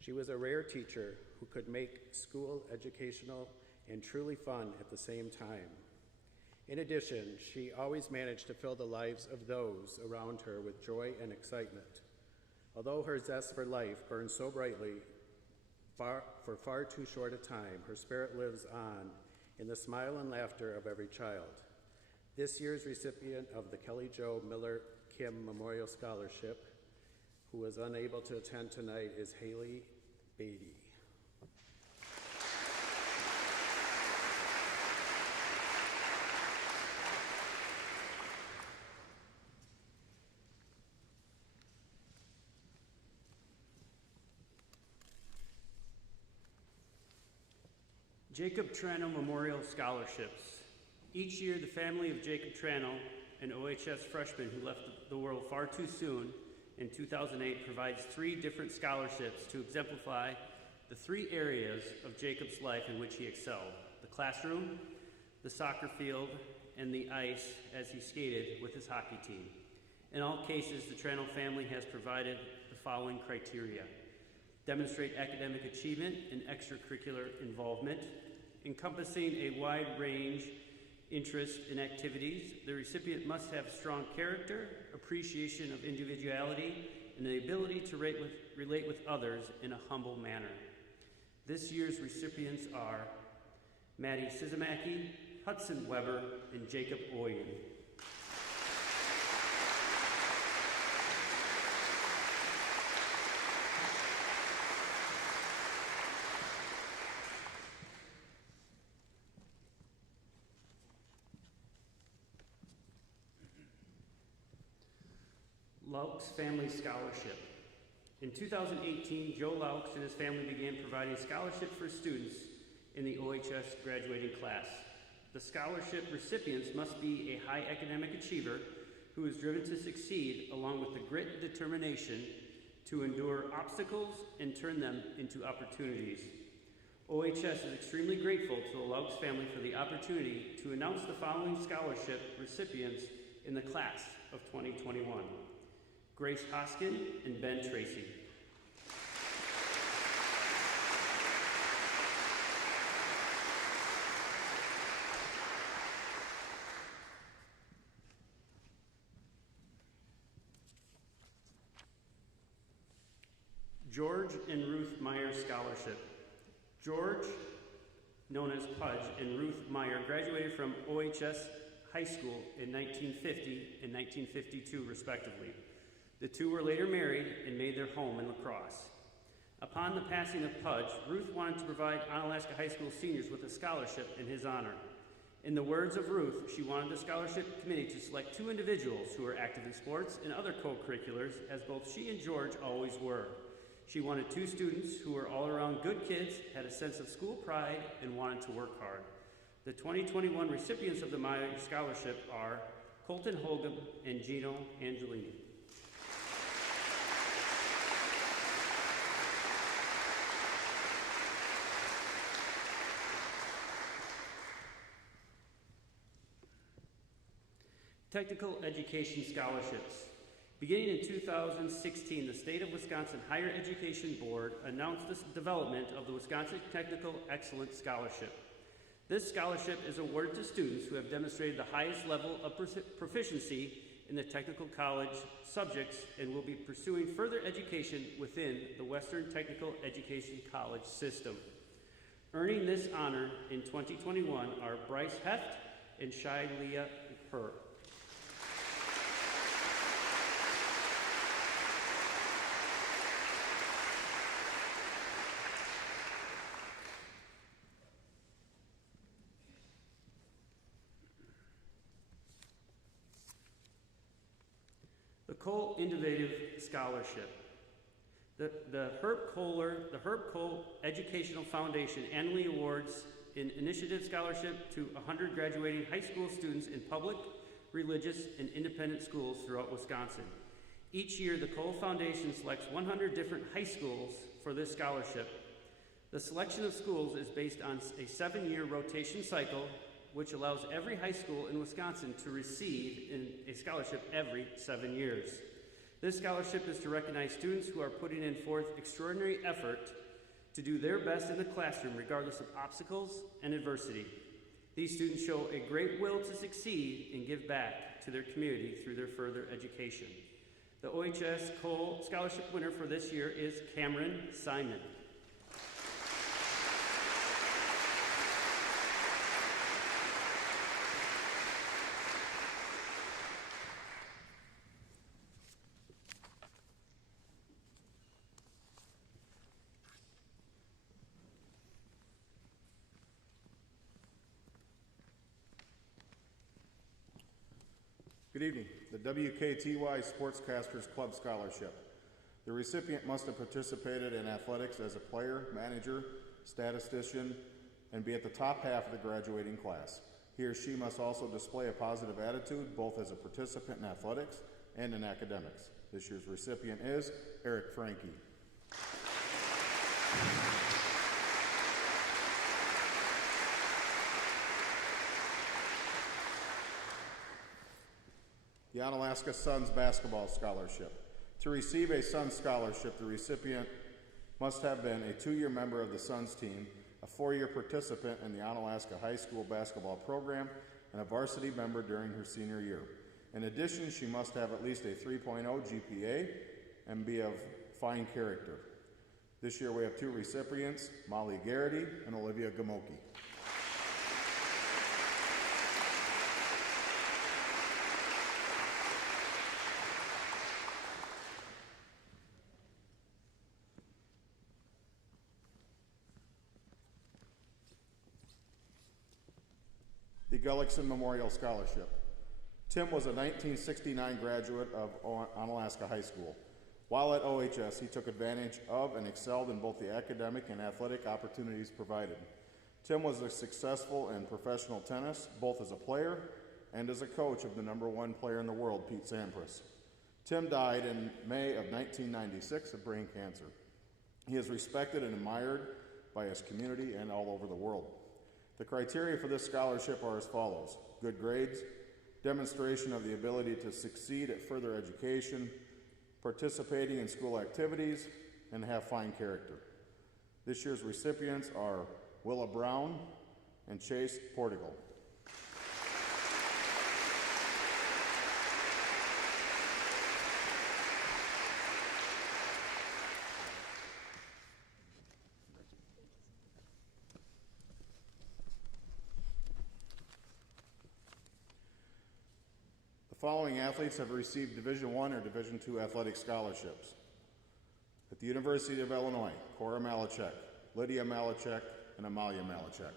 She was a rare teacher who could make school educational and truly fun at the same time. In addition, she always managed to fill the lives of those around her with joy and excitement. Although her zest for life burned so brightly for far too short a time, her spirit lives on in the smile and laughter of every child. This year's recipient of the Kelly Jo Miller Kim Memorial Scholarship, who was unable to attend tonight, is Haley Beatty. Jacob Tranno Memorial Scholarships. Each year, the family of Jacob Tranno, an OHS freshman who left the world far too soon in 2008, provides 3 different scholarships to exemplify the 3 areas of Jacob's life in which he excelled: the classroom, the soccer field, and the ice as he skated with his hockey team. In all cases, the Tranno family has provided the following criteria: demonstrate academic achievement and extracurricular involvement, encompassing a wide range interest in activities. The recipient must have strong character, appreciation of individuality, and the ability to relate with others in a humble manner. This year's recipients are Maddie Sizamaki, Hudson Weber, and Jacob Oyen. Laux Family Scholarship. In 2018, Joe Laux and his family began providing scholarships for students in the OHS graduating class. The scholarship recipients must be a high academic achiever who is driven to succeed, along with the grit and determination to endure obstacles and turn them into opportunities. OHS is extremely grateful to the Laux family for the opportunity to announce the following scholarship recipients in the class of 2021. Grace Hoskin and Ben Tracy. George and Ruth Meyer Scholarship. George, known as Pudge, and Ruth Meyer graduated from OHS High School in 1950 and 1952, respectively. The two were later married and made their home in La Crosse. Upon the passing of Pudge, Ruth wanted to provide Onalaska High School seniors with a scholarship in his honor. In the words of Ruth, she wanted the scholarship committee to select two individuals who were active in sports and other co-curriculars, as both she and George always were. She wanted two students who were all-around good kids, had a sense of school pride, and wanted to work hard. The 2021 recipients of the Maya Scholarship are Colton Holcomb and Gino Angelini. Technical Education Scholarships. Beginning in 2016, the State of Wisconsin Higher Education Board announced the development of the Wisconsin Technical Excellence Scholarship. This scholarship is awarded to students who have demonstrated the highest level of proficiency in the technical college subjects and will be pursuing further education within the Western Technical Education College system. Earning this honor in 2021 are Bryce Heft and Shailia Purr. The Cole Innovative Scholarship. The Herb Cole Educational Foundation annually awards an initiative scholarship to 100 graduating high school students in public, religious, and independent schools throughout Wisconsin. Each year, the Cole Foundation selects 100 different high schools for this scholarship. The selection of schools is based on a 7-year rotation cycle, which allows every high school in Wisconsin to receive a scholarship every 7 years. This scholarship is to recognize students who are putting in forth extraordinary effort to do their best in the classroom regardless of obstacles and adversity. These students show a great will to succeed and give back to their community through their further education. The OHS Cole Scholarship winner for this year is Cameron Simon. Good evening. The WKTY Sportscasters Club Scholarship. The recipient must have participated in athletics as a player, manager, statistician, and be at the top half of the graduating class. He or she must also display a positive attitude both as a participant in athletics and in academics. This year's recipient is Eric Franke. The Onalaska Suns Basketball Scholarship. To receive a Suns Scholarship, the recipient must have been a 2-year member of the Suns team, a 4-year participant in the Onalaska High School basketball program, and a varsity member during her senior year. In addition, she must have at least a 3.0 GPA and be of fine character. This year we have 2 recipients, Malia Mcgary and Olivia Gamoki. The Gullickson Memorial Scholarship. Tim was a 1969 graduate of Onalaska High School. While at OHS, he took advantage of and excelled in both the academic and athletic opportunities provided. Tim was a successful in professional tennis, both as a player and as a coach of the #1 player in the world, Pete Sampras. Tim died in May of 1996 of brain cancer. He is respected and admired by his community and all over the world. The criteria for this scholarship are as follows: good grades, demonstration of the ability to succeed at further education, participating in school activities, and have fine character. This year's recipients are Willa Brown and Chase Portugal. following athletes have received Division I or Division II athletic scholarships. At the University of Illinois, Cora Malachek, Lydia Malachek, and Amalia Malachek.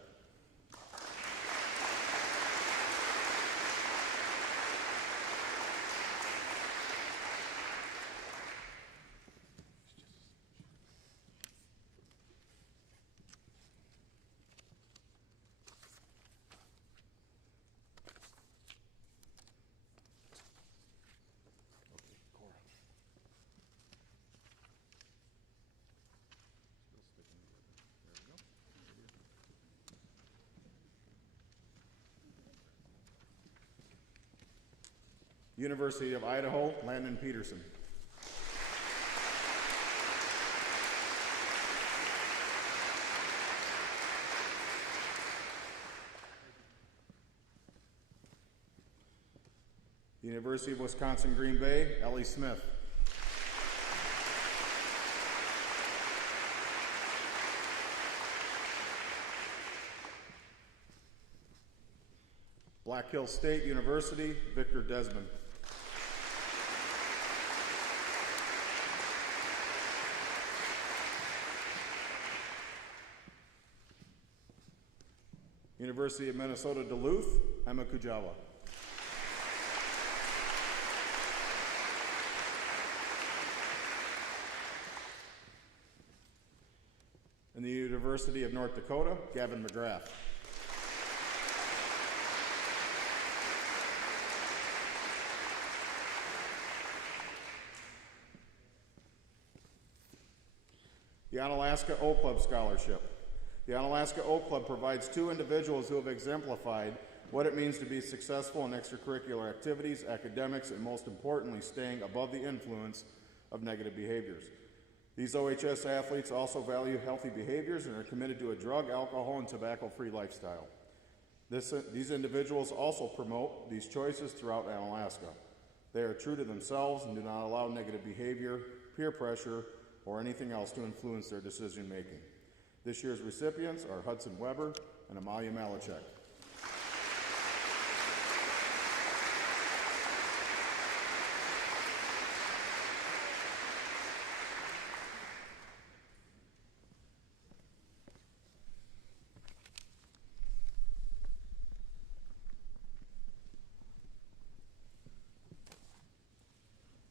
University of Idaho, Landon Peterson. University of Wisconsin, Green Bay, Ellie Smith. Black Hills State University, Victor Desmond. University of Minnesota, Duluth, Emma Kujawa. And the University of North Dakota, Gavin McGrath. The Onalaska O Club Scholarship. The Onalaska O Club provides 2 individuals who have exemplified what it means to be successful in extracurricular activities, academics, and most importantly, staying above the influence of negative behaviors. These OHS athletes also value healthy behaviors and are committed to a drug, alcohol, and tobacco-free lifestyle. These individuals also promote these choices throughout Onalaska. They are true to themselves and do not allow negative behavior, peer pressure, or anything else to influence their decision-making. This year's recipients are Hudson Weber and Amalia Malachek.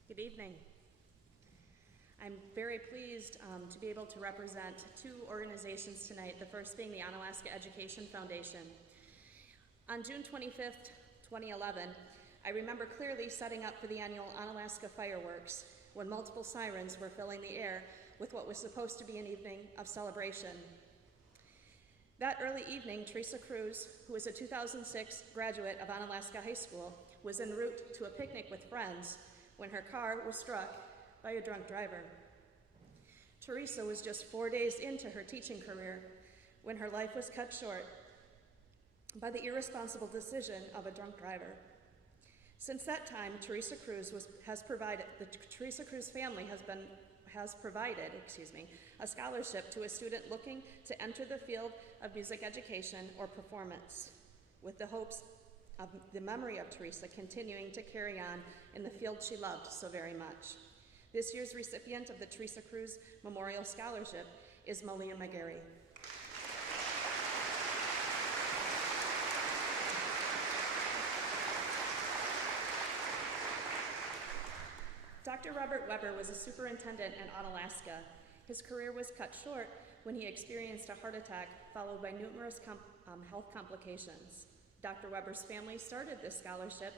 Good evening. I'm very pleased to be able to represent 2 organizations tonight, the first being the Onalaska Education Foundation. On June 25th, 2011, I remember clearly setting up for the annual Onalaska fireworks when multiple sirens were filling the air with what was supposed to be an evening of celebration. That early evening, Teresa Cruz, who is a 2006 graduate of Onalaska High School, was en route to a picnic with friends when her car was struck by a drunk driver. Teresa was just 4 days into her teaching career when her life was cut short by the irresponsible decision of a drunk driver. Since that time, the Teresa Cruz family has provided a scholarship to a student looking to enter the field of music education or performance, with the hopes of the memory of Teresa continuing to carry on in the field she loved so very much. This year's recipient of the Teresa Cruz Memorial Scholarship is Malia Mcgary. Dr. Robert Weber was a superintendent at Onalaska. His career was cut short when he experienced a heart attack followed by numerous health complications. Dr. Weber's family started this scholarship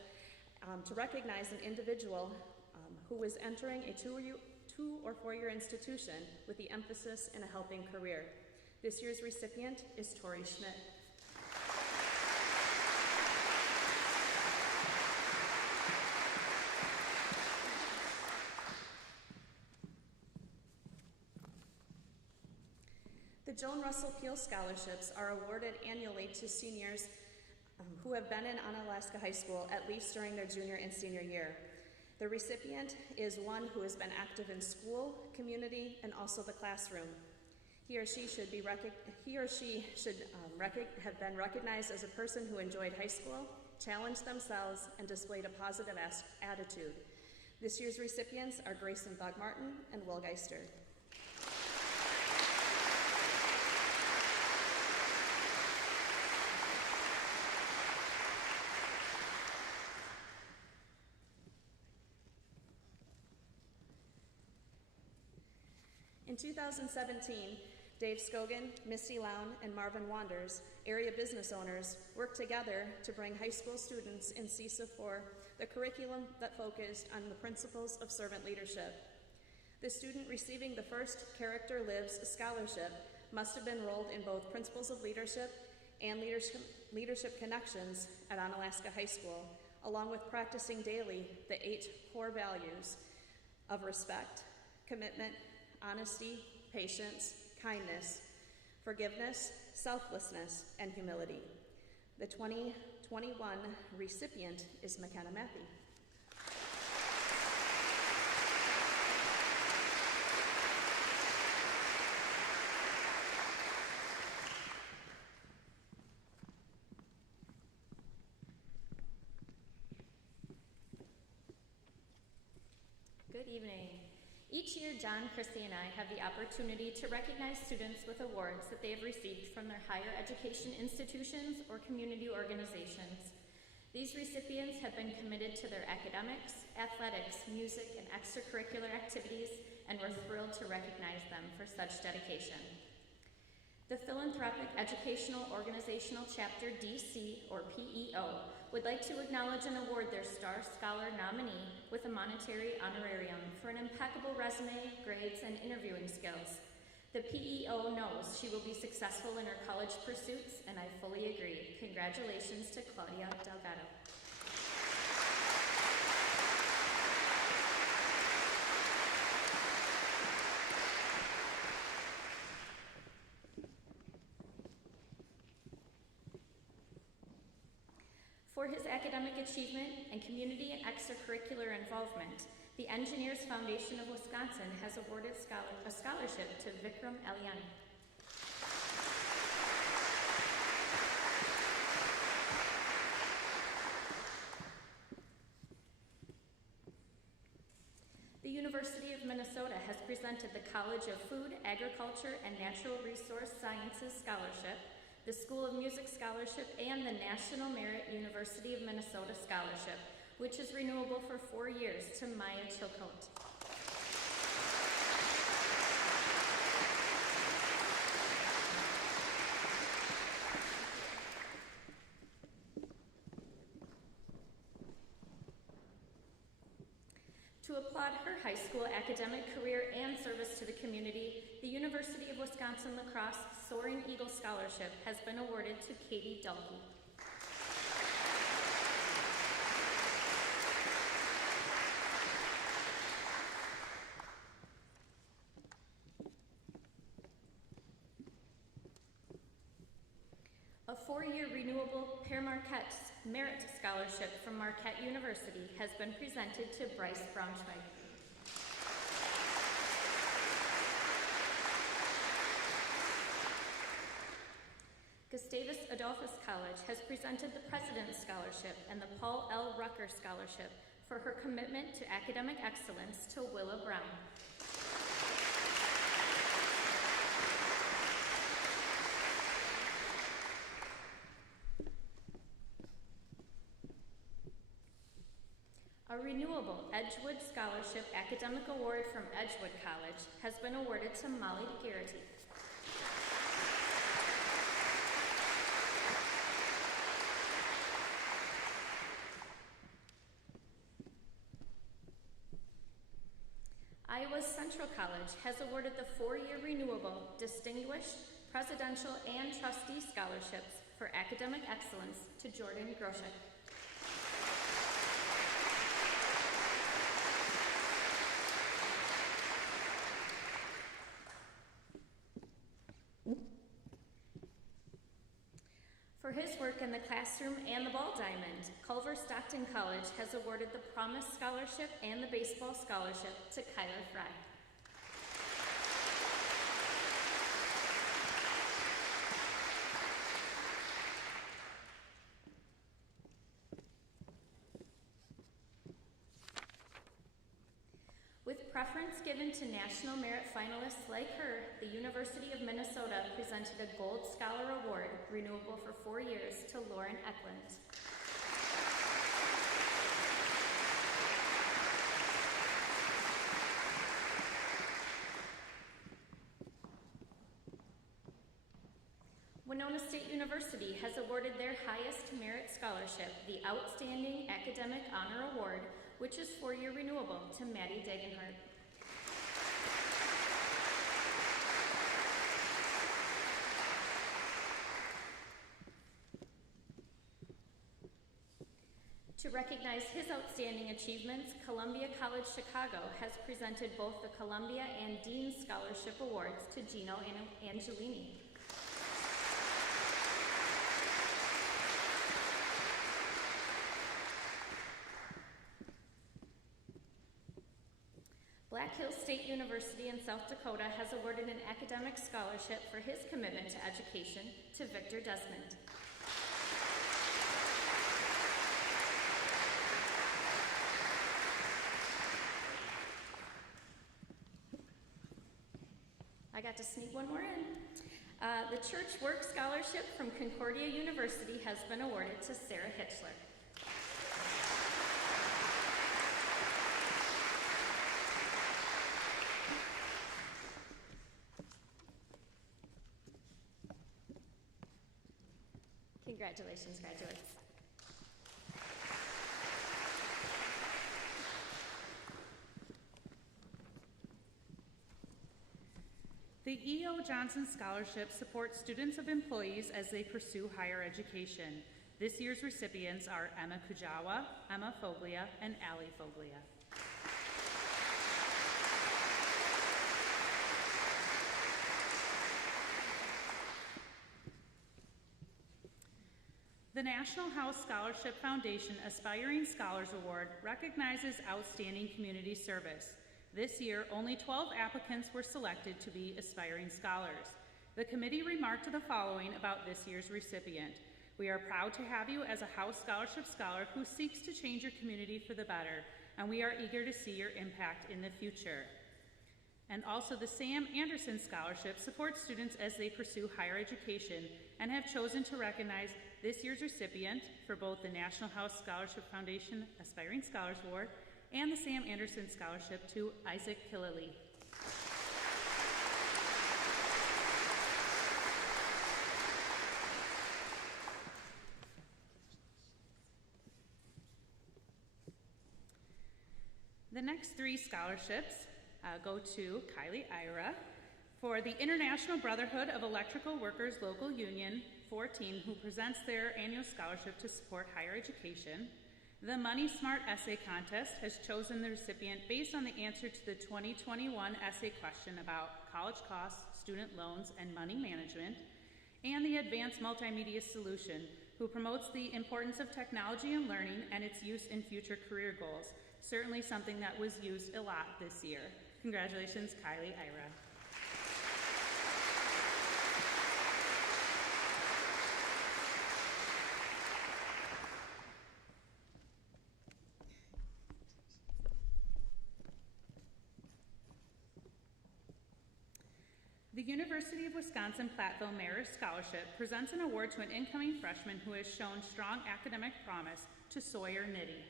to recognize an individual who was entering a 2 or 4 year institution with the emphasis in a helping career. This year's recipient is Tori Schmidt. The Joan Russell Peel Scholarships are awarded annually to seniors who have been in Onalaska High School at least during their junior and senior year. The recipient is one who has been active in school, community, and also the classroom. He or she should have been recognized as a person who enjoyed high school, challenged themselves, and displayed a positive attitude. This year's recipients are Grayson Bugmartin and Will Geister. In 2017, Dave Scogan, Misty Lown, and Marvin Wanders, area business owners, worked together to bring high school students in CESA for the curriculum that focused on the principles of servant leadership. The student receiving the first Character Lives scholarship must have been enrolled in both Principles of Leadership and Leadership Connections at Onalaska High School, along with practicing daily the 8 core values of respect, commitment, honesty, patience, kindness, forgiveness, selflessness, and humility. The 2021 recipient is McKenna Matthew. Good evening. Each year, John, Christy, and I have the opportunity to recognize students with awards that they have received from their higher education institutions or community organizations. These recipients have been committed to their academics, athletics, music, and extracurricular activities, and we're thrilled to recognize them for such dedication. The Philanthropic Educational Organizational Chapter DC, or PEO, would like to acknowledge and award their Star Scholar nominee with a monetary honorarium for an impeccable resume, grades, and interviewing skills. The PEO knows she will be successful in her college pursuits, and I fully agree. Congratulations to Claudia Delgado. For his academic achievement and community and extracurricular involvement, the Engineers Foundation of Wisconsin has awarded a scholarship to Vikram Eliani. The University of Minnesota has presented the College of Food, Agriculture, and Natural Resource Sciences Scholarship, the School of Music Scholarship, and the National Merit University of Minnesota Scholarship, which is renewable for 4 years, to Maya Chilcote. To applaud her high school academic career and service to the community, the University of Wisconsin Lacrosse Soaring Eagle Scholarship has been awarded to Katie Dulke. A 4-year renewable Père Marquette Merit Scholarship from Marquette University has been presented to Bryce Braunschweig. Gustavus Adolphus College has presented the President's Scholarship and the Paul L. Rucker Scholarship for her commitment to academic excellence to Willa Brown. A renewable Edgewood Scholarship Academic Award from Edgewood College has been awarded to Molly Garrity. Iowa Central College has awarded the 4-year renewable Distinguished Presidential and Trustee Scholarships for academic excellence to Jordan Groshek. For his work in the classroom and the ball diamond, Culver Stockton College has awarded the Promise Scholarship and the Baseball Scholarship to Kyler Fry. preference given to national merit finalists like her, the University of Minnesota presented a Gold Scholar Award, renewable for 4 years, to Lauren Eklund. Winona State University has awarded their highest merit scholarship, the Outstanding Academic Honor Award, which is 4-year renewable, to Maddie Dagenhart. To recognize his outstanding achievements, Columbia College Chicago has presented both the Columbia and Dean Scholarship Awards to Gino Angelini. Black Hills State University in South Dakota has awarded an academic scholarship for his commitment to education to Victor Desmond. I got to sneak one more in. The Church Work Scholarship from Concordia University has been awarded to Sarah Hitchler. Congratulations, graduates. The E.O. Johnson Scholarship supports students of employees as they pursue higher education. This year's recipients are Emma Kujawa, Emma Foglia, and Allie Foglia. The National House Scholarship Foundation Aspiring Scholars Award recognizes outstanding community service. This year, only 12 applicants were selected to be aspiring scholars. The committee remarked the following about this year's recipient. We are proud to have you as a House Scholarship Scholar who seeks to change your community for the better, and we are eager to see your impact in the future. And also the Sam Anderson Scholarship supports students as they pursue higher education and have chosen to recognize this year's recipient for both the National House Scholarship Foundation Aspiring Scholars Award and the Sam Anderson Scholarship to Isaac Killaley. The next 3 scholarships go to Kylie Ira for the International Brotherhood of Electrical Workers Local Union 14, who presents their annual scholarship to support higher education. The Money Smart Essay Contest has chosen the recipient based on the answer to the 2021 essay question about college costs, student loans, and money management. And the Advanced Multimedia Solution, who promotes the importance of technology and learning and its use in future career goals. Certainly something that was used a lot this year. Congratulations, Kylie Ira. The University of Wisconsin-Platteville Merit Scholarship presents an award to an incoming freshman who has shown strong academic promise to Sawyer Nitty.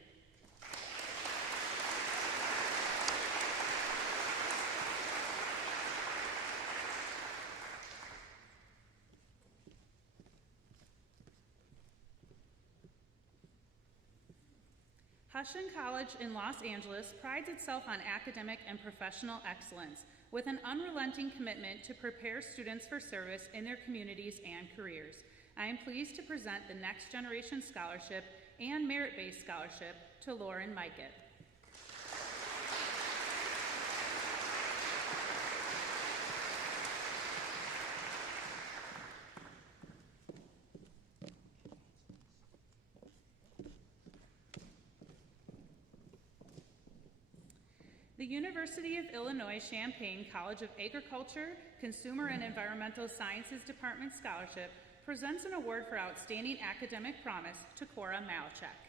Husson College in Los Angeles prides itself on academic and professional excellence with an unrelenting commitment to prepare students for service in their communities and careers. I am pleased to present the Next Generation Scholarship and Merit-Based Scholarship to Lauren Mikett. The University of Illinois Champaign College of Agriculture, Consumer and Environmental Sciences Department Scholarship presents an award for outstanding academic promise to Cora Malchek.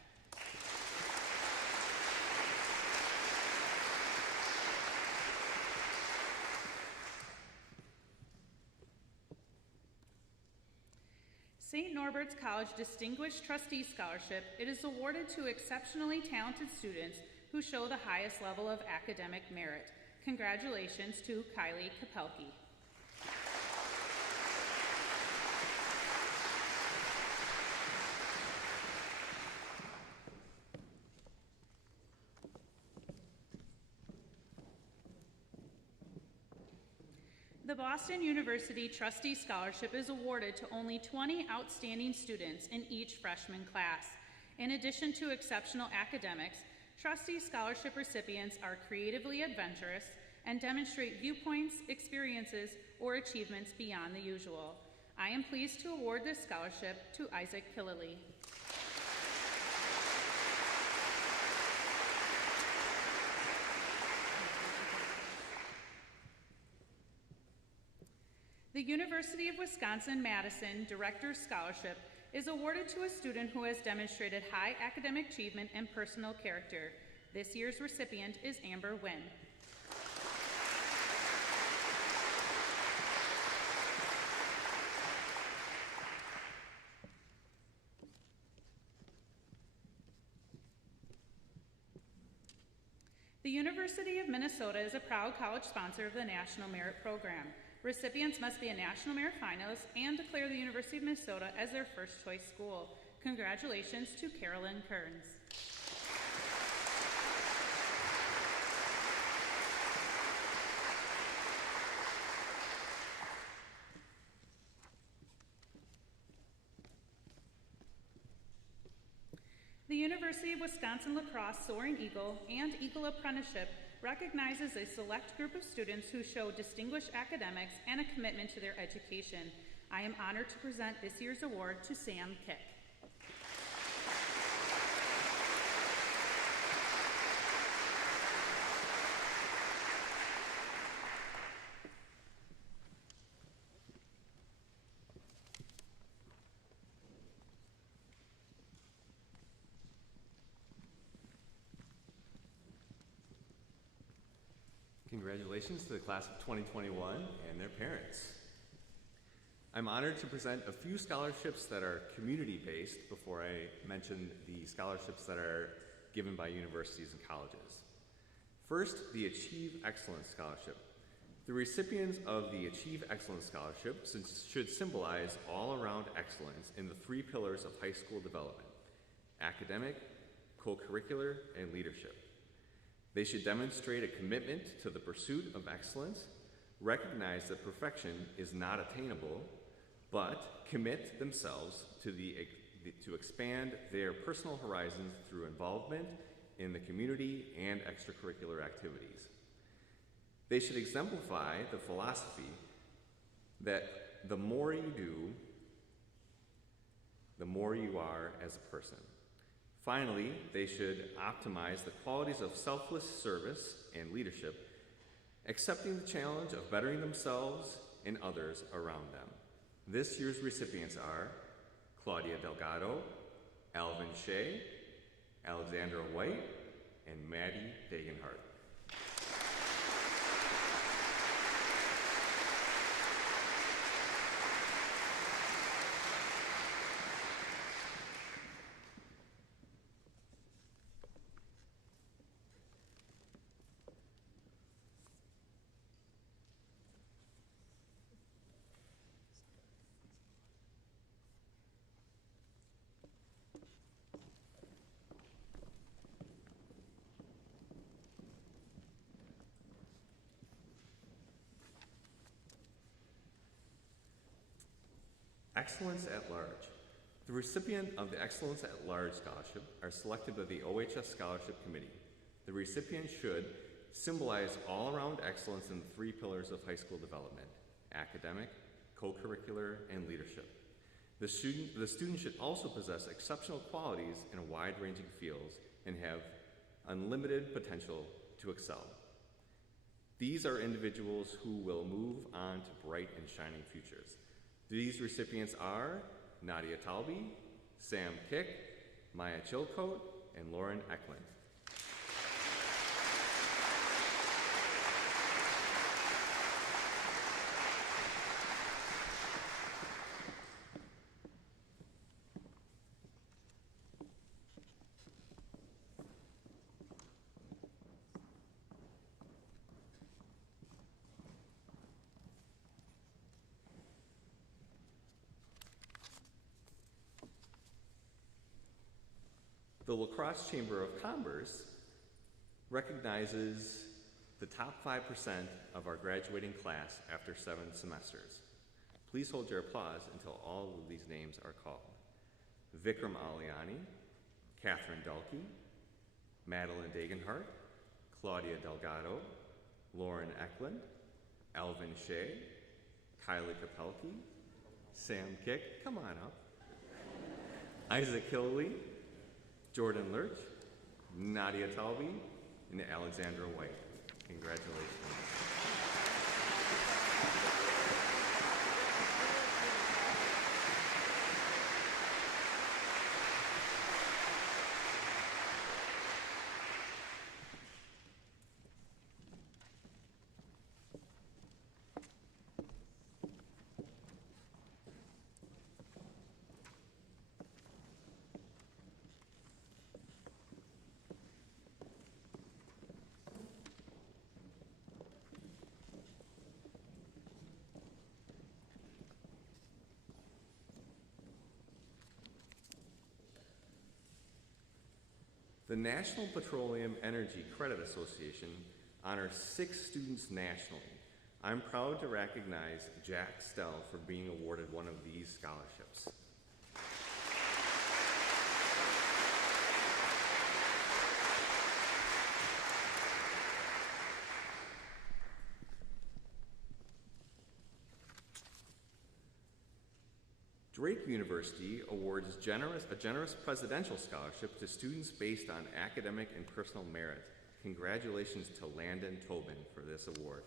St. Norbert's College Distinguished Trustee Scholarship. It is awarded to exceptionally talented students who show the highest level of academic merit. Congratulations to Kylie Kapelke. The Boston University Trustee Scholarship is awarded to only 20 outstanding students in each freshman class. In addition to exceptional academics, Trustee Scholarship recipients are creatively adventurous and demonstrate viewpoints, experiences, or achievements beyond the usual. I am pleased to award this scholarship to Isaac Killily. The University of Wisconsin-Madison Director's Scholarship is awarded to a student who has demonstrated high academic achievement and personal character. This year's recipient is Amber Wynn. The University of Minnesota is a proud college sponsor of the National Merit Program. Recipients must be a National Merit finalist and declare the University of Minnesota as their first choice school. Congratulations to Carolyn Kearns. The University of Wisconsin-La Crosse Soaring Eagle and Eagle Apprenticeship recognizes a select group of students who show distinguished academics and a commitment to their education. I am honored to present this year's award to Sam Kick. Congratulations to the class of 2021 and their parents. I'm honored to present a few scholarships that are community-based before I mention the scholarships that are given by universities and colleges. First, the Achieve Excellence Scholarship. The recipients of the Achieve Excellence Scholarship should symbolize all-around excellence in the three pillars of high school development: academic, co-curricular, and leadership. They should demonstrate a commitment to the pursuit of excellence, recognize that perfection is not attainable, but commit themselves to expand their personal horizons through involvement in the community and extracurricular activities. They should exemplify the philosophy that the more you do, the more you are as a person. Finally, they should optimize the qualities of selfless service and leadership, accepting the challenge of bettering themselves and others around them. This year's recipients are Claudia Delgado, Alvin Shea, Alexandra White, and Maddie Dagenhart. Excellence at Large. The recipient of the Excellence at Large Scholarship are selected by the OHS Scholarship Committee. The recipient should symbolize all-around excellence in the three pillars of high school development: academic, co-curricular, and leadership. The student should also possess exceptional qualities in a wide-ranging fields and have unlimited potential to excel. These are individuals who will move on to bright and shining futures. These recipients are Nadia Talby, Sam Kick, Maya Chilcote, and Lauren Eklund. The Lacrosse Chamber of Commerce recognizes the top 5% of our graduating class after 7 semesters. Please hold your applause until all of these names are called. Vikram Aliani, Catherine Dalkey, Madeline Dagenhart, Claudia Delgado, Lauren Eklund, Alvin Shea, Kylie Kapelke, Sam Kick, come on up, Isaac Coulee, Jordan Lurch, Nadia Talby, and Alexandra White. Congratulations. The National Petroleum Energy Credit Association honors 6 students nationally. I'm proud to recognize Jack Stell for being awarded one of these scholarships. Drake University awards a generous presidential scholarship to students based on academic and personal merit. Congratulations to Landon Tobin for this award.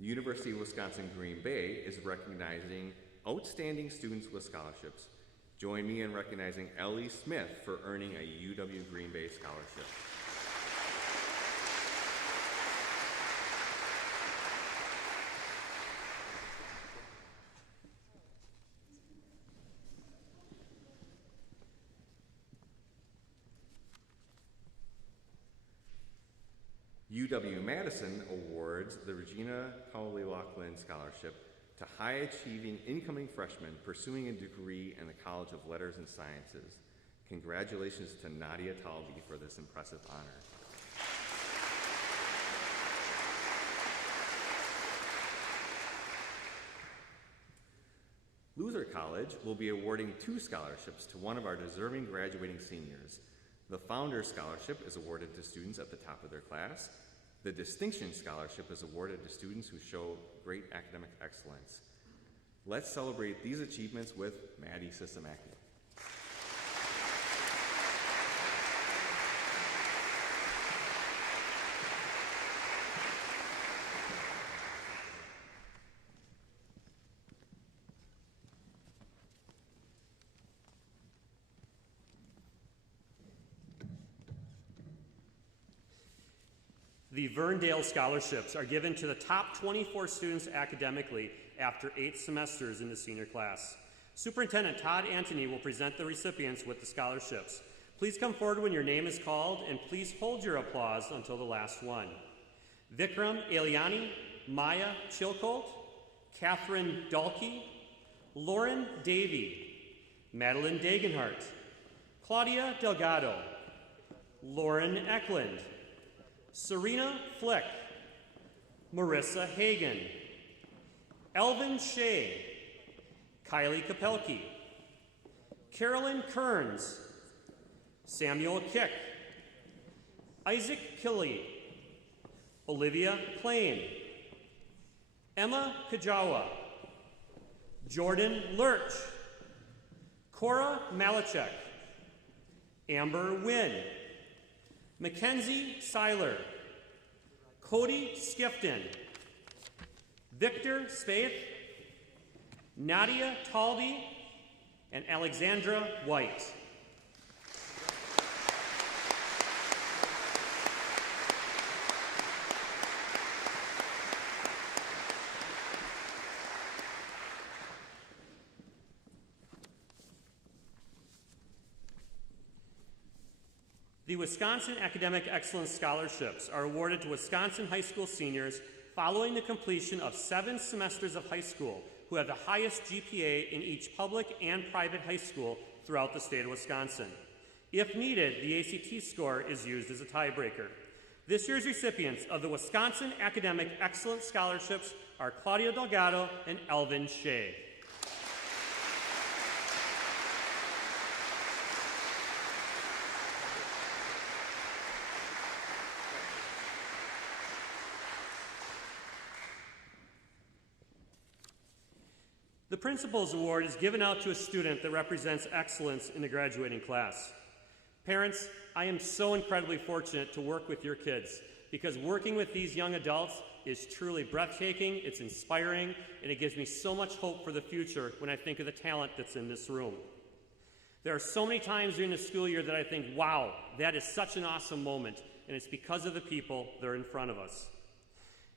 The University of Wisconsin-Green Bay is recognizing outstanding students with scholarships. Join me in recognizing Ellie Smith for earning a UW Green Bay scholarship. UW-Madison awards the Regina Cowley-Laughlin Scholarship to high-achieving incoming freshmen pursuing a degree in the College of Letters and Sciences. Congratulations to Nadia Talby for this impressive honor. Luther College will be awarding 2 scholarships to one of our deserving graduating seniors. The Founders Scholarship is awarded to students at the top of their class. The Distinction Scholarship is awarded to students who show great academic excellence. Let's celebrate these achievements with Maddie Sistemaki. The Verndale Scholarships are given to the top 24 students academically after 8 semesters in the senior class. Superintendent Todd Antony will present the recipients with the scholarships. Please come forward when your name is called, and please hold your applause until the last one. Vikram Eliani, Maya Chilcolt, Catherine Dalkey, Lauren Davey, Madeline Dagenhart, Claudia Delgado, Lauren Eklund, Serena Flick, Marissa Hagan, Elvin Shea, Kylie Kapelke, Carolyn Kearns, Samuel Kick, Isaac Killey, Olivia Klain, Emma Kajawa, Jordan Lurch, Cora Malachek, Amber Wynn, Mackenzie Seiler, Cody Skifton, Victor Spaeth, Nadia Talby, and Alexandra White. The Wisconsin Academic Excellence Scholarships are awarded to Wisconsin high school seniors following the completion of 7 semesters of high school who have the highest GPA in each public and private high school throughout the state of Wisconsin. If needed, the ACT score is used as a tiebreaker. This year's recipients of the Wisconsin Academic Excellence Scholarships are Claudia Delgado and Elvin Shea. The Principal's Award is given out to a student that represents excellence in the graduating class. Parents, I am so incredibly fortunate to work with your kids because working with these young adults is truly breathtaking, it's inspiring, and it gives me so much hope for the future when I think of the talent that's in this room. There are so many times during the school year that I think, wow, that is such an awesome moment, and it's because of the people that are in front of us.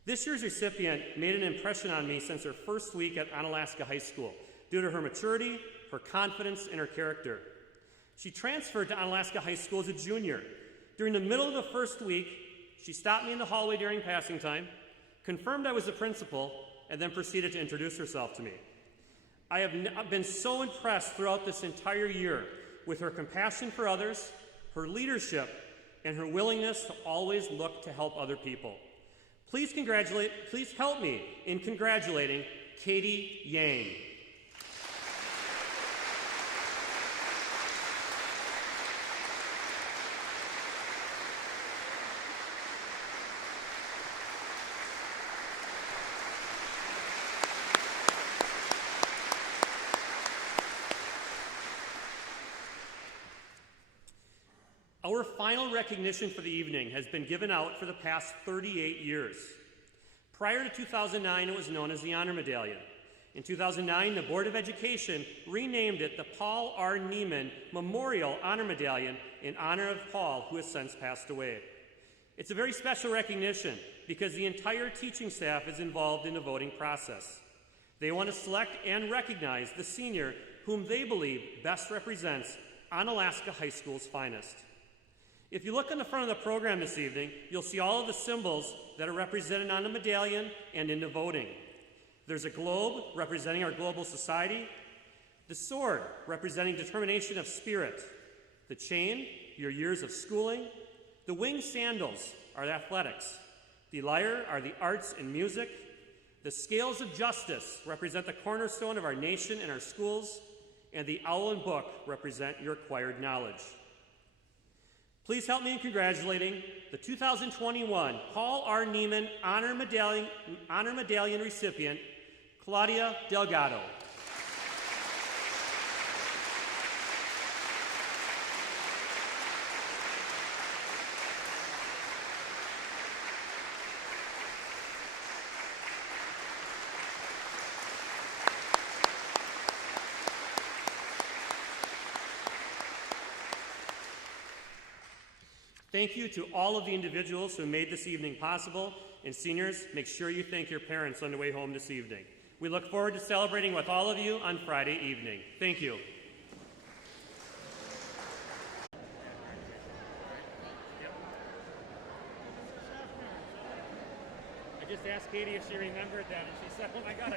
This year's recipient made an impression on me since her first week at Onalaska High School due to her maturity, her confidence, and her character. She transferred to Onalaska High School as a junior. During the middle of the first week, she stopped me in the hallway during passing time, confirmed I was the principal, and then proceeded to introduce herself to me. I have been so impressed throughout this entire year with her compassion for others, her leadership, and her willingness to always look to help other people. Please help me in congratulating Katie Yang. Our final recognition for the evening has been given out for the past 38 years. Prior to 2009, it was known as the Honor Medallion. In 2009, the Board of Education renamed it the Paul R. Neiman Memorial Honor Medallion in honor of Paul, who has since passed away. It's a very special recognition because the entire teaching staff is involved in the voting process. They want to select and recognize the senior whom they believe best represents Onalaska High School's finest. If you look on the front of the program this evening, you'll see all of the symbols that are represented on the medallion and in the voting. There's a globe representing our global society, the sword representing determination of spirit, the chain, your years of schooling, the winged sandals are the athletics, the lyre are the arts and music, the scales of justice represent the cornerstone of our nation and our schools, and the owl and book represent your acquired knowledge. Please help me in congratulating the 2021 Paul R. Neiman Honor Medallion recipient, Claudia Delgado. Thank you to all of the individuals who made this evening possible, and seniors, make sure you thank your parents on the way home this evening. We look forward to celebrating with all of you on Friday evening. Thank you. I just asked Katie if she remembered that, and she said, oh my God,